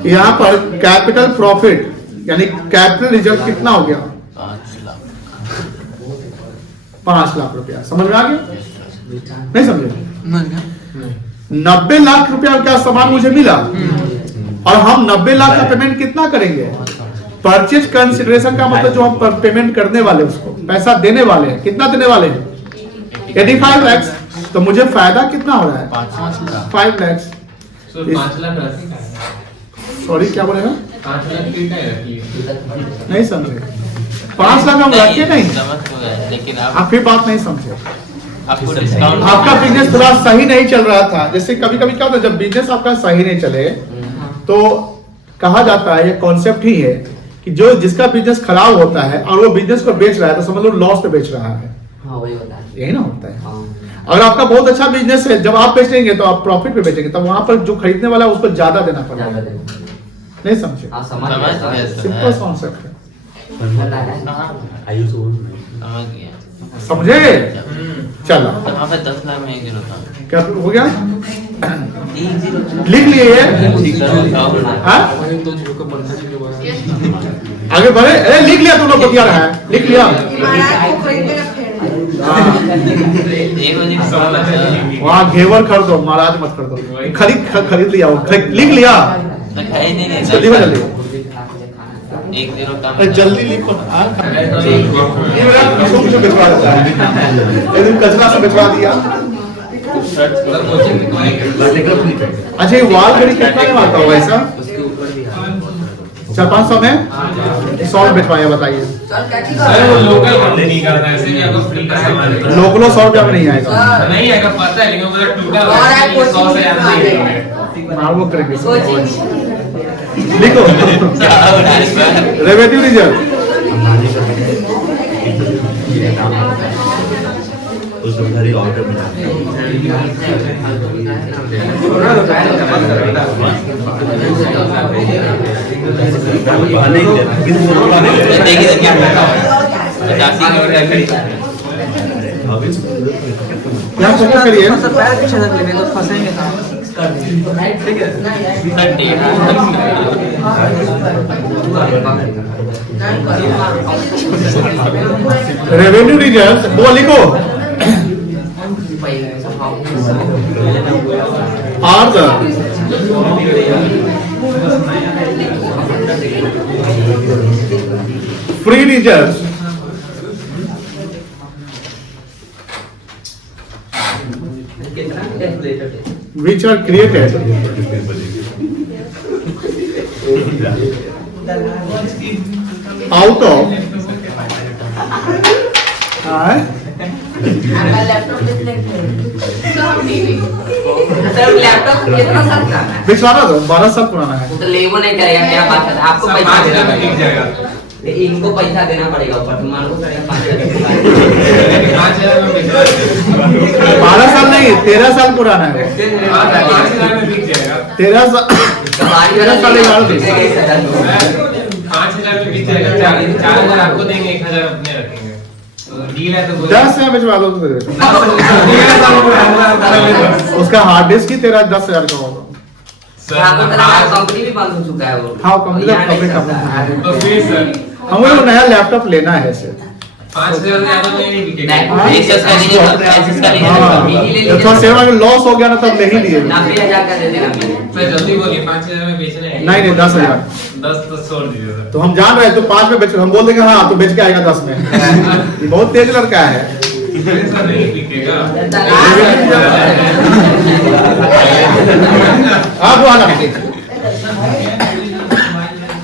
यहाँ पर कैपिटल प्रॉफिट यानी कैपिटल रिजर्व कितना हो गया? 5 लाख रुपया। समझ में आ गया? नहीं समझे? 90 लाख रुपया का सामान मुझे मिला और हम 90 लाख का पेमेंट कितना करेंगे? परचेज कंसिडरेशन का मतलब जो हम पेमेंट करने वाले उसको पैसा देने वाले हैं, कितना देने वाले हैं? 85 लाख। तो मुझे फायदा कितना हो रहा है? 5 lakhs। सो 5 लाख रखी का सॉरी क्या बोलेगा? 5 लाख की का रखी नहीं समझे? 5 लाख हम रखे नहीं, समझ तो गए, लेकिन आप फिर बात नहीं समझे। आपको डिस्काउंट आपका बिजनेस थोड़ा सही नहीं चल रहा था। जैसे कभी कभी क्या होता है, जब बिजनेस आपका सही नहीं चले तो कहा जाता है, ये कॉन्सेप्ट ही है कि जो जिसका बिजनेस खराब होता है और वो बिजनेस को बेच रहा है तो समझ लो लॉस पे बेच रहा है। हाँ वही होता है। यही ना होता है। हाँ अगर आपका बहुत अच्छा बिजनेस है, जब आप बेचेंगे तो आप प्रॉफिट पे बेचेंगे, तब वहां पर जो खरीदने वाला है उसको ज्यादा देना पड़ेगा। ज्यादा देखो। नहीं समझे? हाँ समझ समझ गए गए। सर। सिंपल कॉन्सेप्ट है। समझ गया। समझे? चलो तो वहाँ पे 10 लाख में 1 0 था। क्या हो गया? लिख लिए ये? हाँ? आगे बढ़े। अरे लिख लिया, तुम लोग बतिया रहा है, लिख लिया। वहाँ घेवर कर दो, महाराज मत कर दो। खरीद लिया वो, लिख लिया। जल्दी में जल्दी 1 0 कम। अरे जल्दी लिखो ना। ये मेरा किसको कुछ भिजवा देता है। एक दिन कचरा से भिजवा दिया। अच्छा ये वाल घड़ी कितना में आता होगा ऐसा? 400-500 में? 100 में भिजवाया, बताइए। सर वो लोकल कंपनी का था, ऐसे कि आपको फ्री का सामान है। लोकलो 100 रुपया में नहीं आएगा। नहीं आएगा, पता है, लेकिन मुझे टूटा हुआ है, 100 से ज्यादा नहीं है। हाँ वो करेंगे। लिखो रेवेन्यू रिजर्व। ऑर्डर मिला देखिए तो क्या करता है 85 में उठा खड़ी यहाँ फोकस करिए। रेवेन्यू रिजर्व वो लिखो। are the free reserves which are created out of laptop कितना साल का है? बिछवाना दो, 12 साल पुराना है। तो लेवो नहीं करेगा, क्या बात है? आपको सब पैसा 5 देना लाख में बिक पड़ेगा। जाएगा। इनको पैसा देना पड़ेगा ऊपर, तुम्हारे को करेगा 5,000। 5,000 में बिक जाएगा। 12 साल नहीं, 13 साल पुराना है। 5,000 में बिक जाएगा। 13 साल 13 साल 5,000 में बिक जाएगा। 4,000 आपको देंगे, 1,000 अपने रखेंगे। तो डील है तो 10 से भिजवा दो तो दे दो। उसका हार्ड डिस्क ही तेरा 10,000 का होगा। कंपनी भी बंद हो चुका है वो। हाँ, कंपनी यहाँ नहीं कंपनी चलता है। तो फिर सर हमें वो नया लैपटॉप लेना है इसे। 5,000 से ज्यादा में नहीं बिकेगा। एक्सेस का लीजिए, एक्सेस का लीजिए। थोड़ा सेवा अगर लॉस हो गया ना तब नहीं लिए। 90,000 का दे देना। सर जल्दी बोलिए, 5,000 में बेच रहे हैं? नहीं 10,000। 10 तो छोड़ दीजिए सर। तो हम जान रहे हैं तो 5 में बेच, हम बोल देंगे हाँ तो बेच के आएगा 10 में। ये बहुत तेज लड़का है। ऐसा नहीं बिकेगा। आप वो आना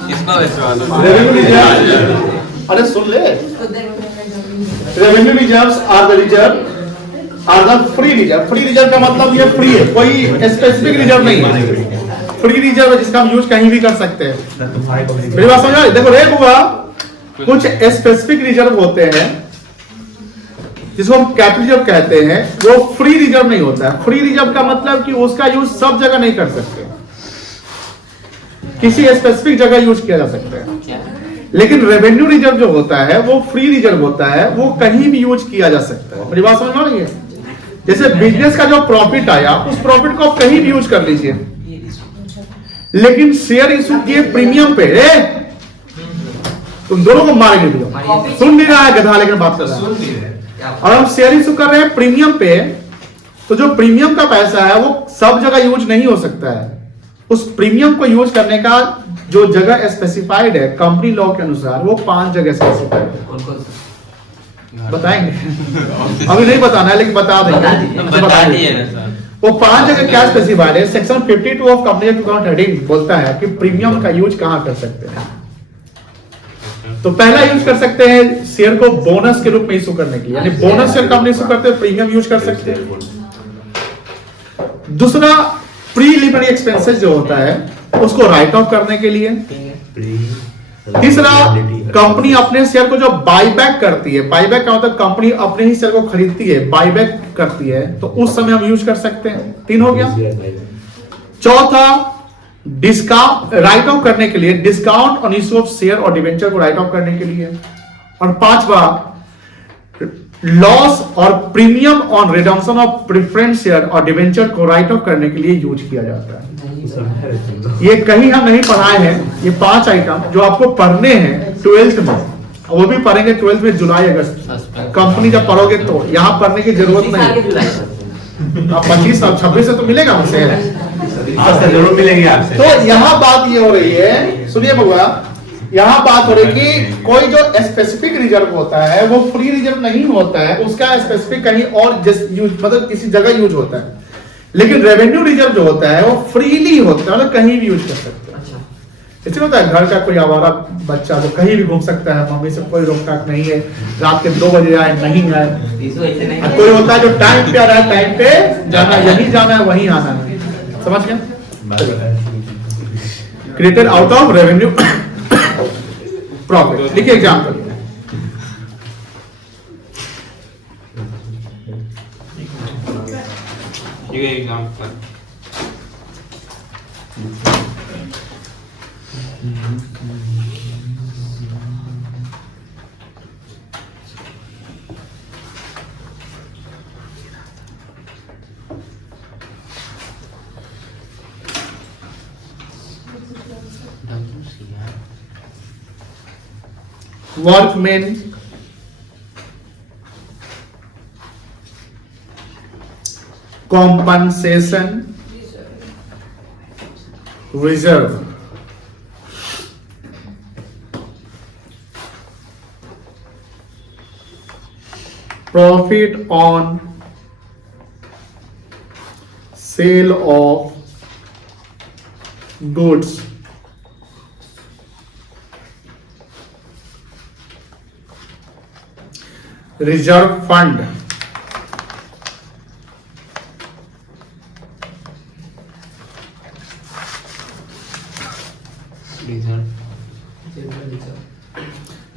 इसको भिजवा दो। Revenue reserve. अरे सुन ले, revenue reserves are the reserve are the free reserve. Free reserve का मतलब ये फ्री है, कोई स्पेसिफिक रिजर्व नहीं है। फ्री रिजर्व है जिसका हम यूज कहीं भी कर सकते हैं। मेरी बात समझ? देखो रेट हुआ, कुछ स्पेसिफिक रिजर्व होते हैं जिसको हम कैपिटल रिजर्व कहते हैं, वो फ्री रिजर्व नहीं होता है। फ्री रिजर्व का मतलब कि उसका यूज सब जगह नहीं कर सकते, किसी स्पेसिफिक जगह यूज किया जा सकता है। लेकिन रेवेन्यू रिजर्व जो होता है वो फ्री रिजर्व होता है, वो कहीं भी यूज किया जा सकता है। मेरी बात समझ में आ रही है? जैसे बिजनेस का जो प्रॉफिट आया, उस प्रॉफिट को आप कहीं भी यूज कर लीजिए, लेकिन शेयर इशू किए प्रीमियम पे, तुम दोनों को मारेंगे भैया। सुन नहीं रहा है गधा, लेकिन बात कर रहा है। सुन लीजिए। और हम शेयर इशू कर रहे हैं प्रीमियम पे, तो जो प्रीमियम का पैसा है वो सब जगह यूज नहीं हो सकता है। उस प्रीमियम को यूज करने का जो जगह स्पेसिफाइड है कंपनी लॉ के अनुसार, वो 5 जगह स्पेसिफाइड है। बताएंगे अभी नहीं बताना है लेकिन बता देंगे। बता दिए ना सर। वो 5 जगह क्या स्पेसिफाइड है, section 52 of company act account heading बोलता है कि प्रीमियम का यूज कहां कर सकते हैं। तो पहला यूज कर सकते हैं शेयर को बोनस के रूप में इशू करने के लिए, यानी बोनस शेयर कंपनी इशू करते हैं, प्रीमियम यूज कर सकते हैं। दूसरा प्रीलिमिनरी एक्सपेंसेस जो होता है उसको राइट ऑफ करने के लिए। तीसरा कंपनी अपने शेयर को जो बाईबैक करती है, बाईबैक का मतलब कंपनी अपने ही शेयर को खरीदती है, बाईबैक करती है, तो उस समय हम यूज कर सकते हैं। 3 हो गया। चौथा डिस्काउंट राइट ऑफ करने के लिए, discount on issue of share और डिवेंचर को राइट ऑफ करने के लिए। और 5वां लॉस और premium on redemption of preference share और डिवेंचर को राइट ऑफ करने के लिए यूज किया जाता है। ये कहीं हम नहीं पढ़ाए हैं, ये 5 आइटम जो आपको पढ़ने हैं 12th में, वो भी पढ़ेंगे 12th में जुलाई अगस्त। कंपनी जब पढ़ोगे तो यहाँ पढ़ने की जरूरत नहीं। आप 25 और 26 से तो मिलेगा हमसे, जरूर मिलेंगे आपसे। तो यहाँ बात ये हो रही है, सुनिए बउआ, यहाँ बात हो रही है कि कोई जो स्पेसिफिक रिजर्व होता है वो फ्री रिजर्व नहीं होता है, उसका स्पेसिफिक कहीं और यूज मतलब किसी जगह यूज होता है। लेकिन रेवेन्यू रिजर्व जो होता है वो फ्रीली होता है, मतलब कहीं भी यूज कर सकते हैं। अच्छा। इसलिए होता है घर का कोई आवारा बच्चा तो कहीं भी घूम सकता है, मम्मी से कोई रोक टाक नहीं है, रात के 2 बजे आए नहीं आए। इशू ऐसे नहीं है। कोई होता है जो टाइम पे आ रहा है, टाइम पे जाना, यही जाना है वहीं आना है, समझ गया। Created out of revenue profit. लिखिए एग्जाम्पल। ये example workman compensation reserve, profit on sale of goods, reserve fund,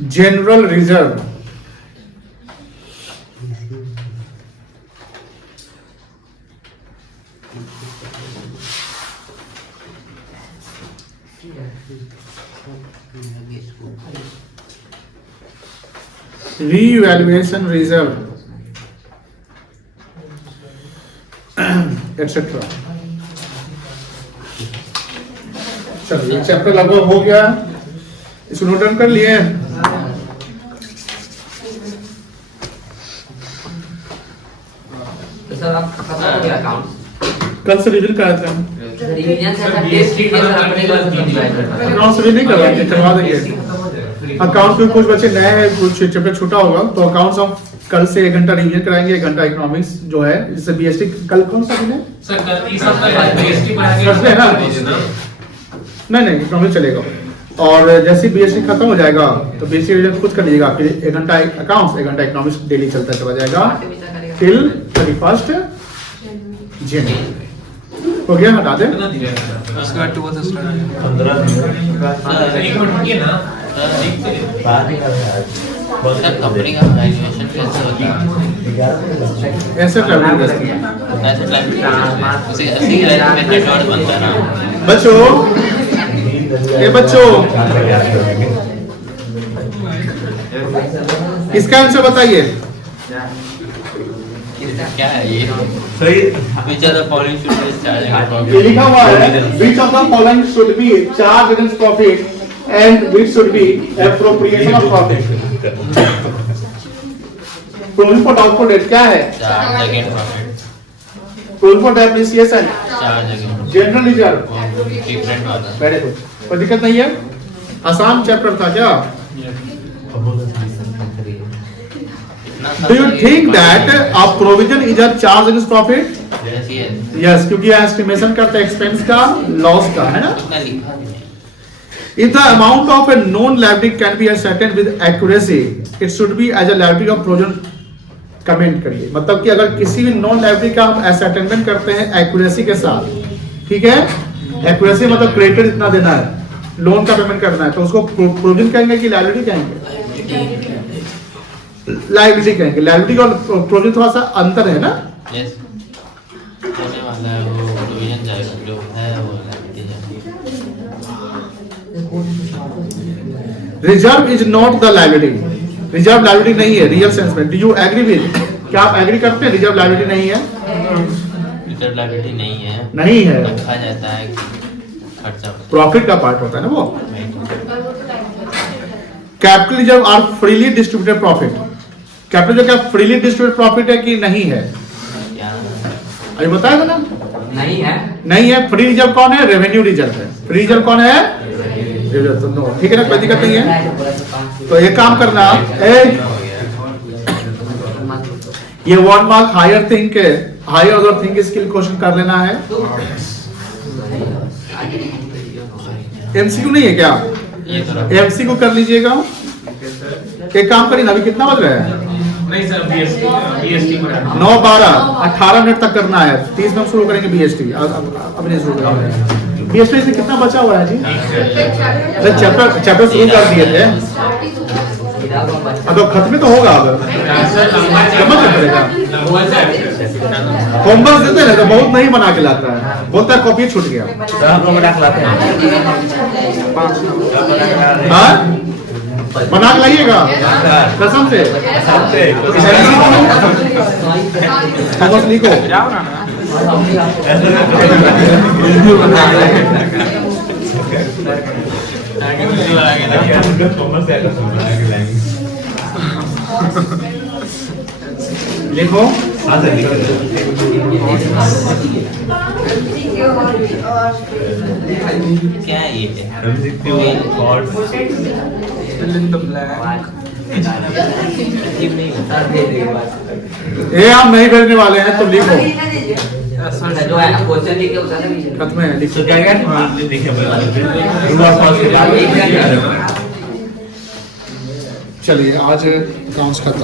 general reserve, revaluation reserve, etc. चलिए चैप्टर लगभग हो गया, इसको नोट डाउन कर लिए। तो सर आप खत्म हो गया अकाउंट? कल से रिविजन कराते हैं, रिवीजन से सर टेस्ट के सर अपने क्लास में डिवाइड करना है। अकाउंट से भी नहीं करवाएंगे, करवा देंगे। अकाउंट के कुछ बच्चे नए हैं, कुछ चैप्टर छोटा होगा, तो अकाउंट्स हम कल से 1 घंटा रिवीजन कराएंगे, 1 घंटा इकोनॉमिक्स जो है, जैसे बीएसटी कल कौन सा दिन है? सर कल इस सप्ताह बीएसटी फर्स्ट है ना? नहीं इकोनॉमिक्स चलेगा। और जैसे बीएसटी खत्म हो जाएगा तो बीएसटी रिवीजन खुद कर लीजिएगा, फिर 1 घंटा अकाउंट्स 1 घंटा इकोनॉमिक्स डेली चलता चला जाएगा टिल 31 जनवरी। हो गया, हटा दे। उसके बाद 2 से स्टार्ट। 15 एक मिनट रुकिए ना। सर कंपनी का वैल्यूएशन कैसे होता है? ऐसे ट्रैवलिंग करते हैं ऐसे लाइक उसे ऐसी लाइक नेटवर्क बनता है ना बच्चों। ये बच्चों इसका आंसर बताइए। क्या है ये? सही Which are the following should be charged? ये लिखा हुआ है which of the following should be charged against profit and which should be appropriation of profit. Provision for doubtful debt क्या है? Charge against profit. Provision for depreciation, Charge against general reserve। different वाला। वेरी गुड, कोई दिक्कत नहीं है। आसान चैप्टर था क्या? Do you think that a provision is a charge against profit? Yes, yes. Yes, क्योंकि एस्टिमेशन करते हैं एक्सपेंस का, लॉस का, है ना? उतना लिखा भी है। If the amount of a known liability can be ascertained with accuracy, it should be as a liability of provision. Comment करिए, मतलब कि अगर किसी भी नॉन लाइबिलिटी का हम ascertainment करते हैं एक्यूरेसी के साथ, ठीक है? एक्यूरेसी मतलब क्रेडिटर इतना देना है, लोन का पेमेंट करना है, तो उसको प्रोविजन कहेंगे कि लाइबिलिटी कहेंगे? लाइबिलिटी कहेंगे। लाइबिलिटी और प्रोविजन थोड़ा सा अंतर है ना? Yes. होने वाला है वो प्रोविजन जाएगा, जो है वो लाइबिलिटी जाएगी। Reserve is not the liability, reserve liability नहीं है रियल सेंस में। Do you agree with? क्या आप एग्री करते हैं रिजर्व लाइबिलिटी नहीं है? रिजर्व लाइबिलिटी नहीं है, नहीं है, रखा जाता है कि खर्चा प्रॉफिट का पार्ट होता है ना वो। Capital reserve are freely distributed profit. Capital reserve क्या फ्रीली डिस्ट्रीब्यूटेड प्रॉफिट है कि नहीं है? क्या अभी बताया था ना, नहीं है। नहीं है। फ्री रिजर्व कौन है? रेवेन्यू रिजर्व है। फ्री रिजर्व कौन है? रिजर्व। तो नो, ठीक है ना, कोई दिक्कत नहीं है। तो एक काम करना, ये 1 mark higher think, higher other think skill question कर लेना है। एमसीक्यू नहीं है क्या? ये तो एमसीक्यू कर लीजिएगा। एक काम करिए ना, अभी कितना बज रहा है? नहीं सर, बीएसटी में 9:12, 18 मिनट तक करना है। 30 मिनट शुरू करेंगे बीएसटी। अब नहीं शुरू करेंगे बीएसटी से। कितना बचा हुआ है जी? अरे चैप्टर शुरू कर दिए थे, अब तो खत्म तो होगा। अब समझ पड़ेगा। होमवर्क देते ना तो बहुत नहीं बना के लाता है, बोलता है कॉपी छूट गया। हम लोग बना के लाते हैं। हाँ? बना के लाइएगा कसम से। होमवर्क लिखो। लिखो। क्या है ये? Fill in the blank. ये हम नहीं भेजने वाले हैं, तुम लिखो। जो है क्वेश्चन लिख के बता दीजिए। खत्म है, लिखो। क्या क्या देखिए चलिए आज अकाउंट्स खत्म।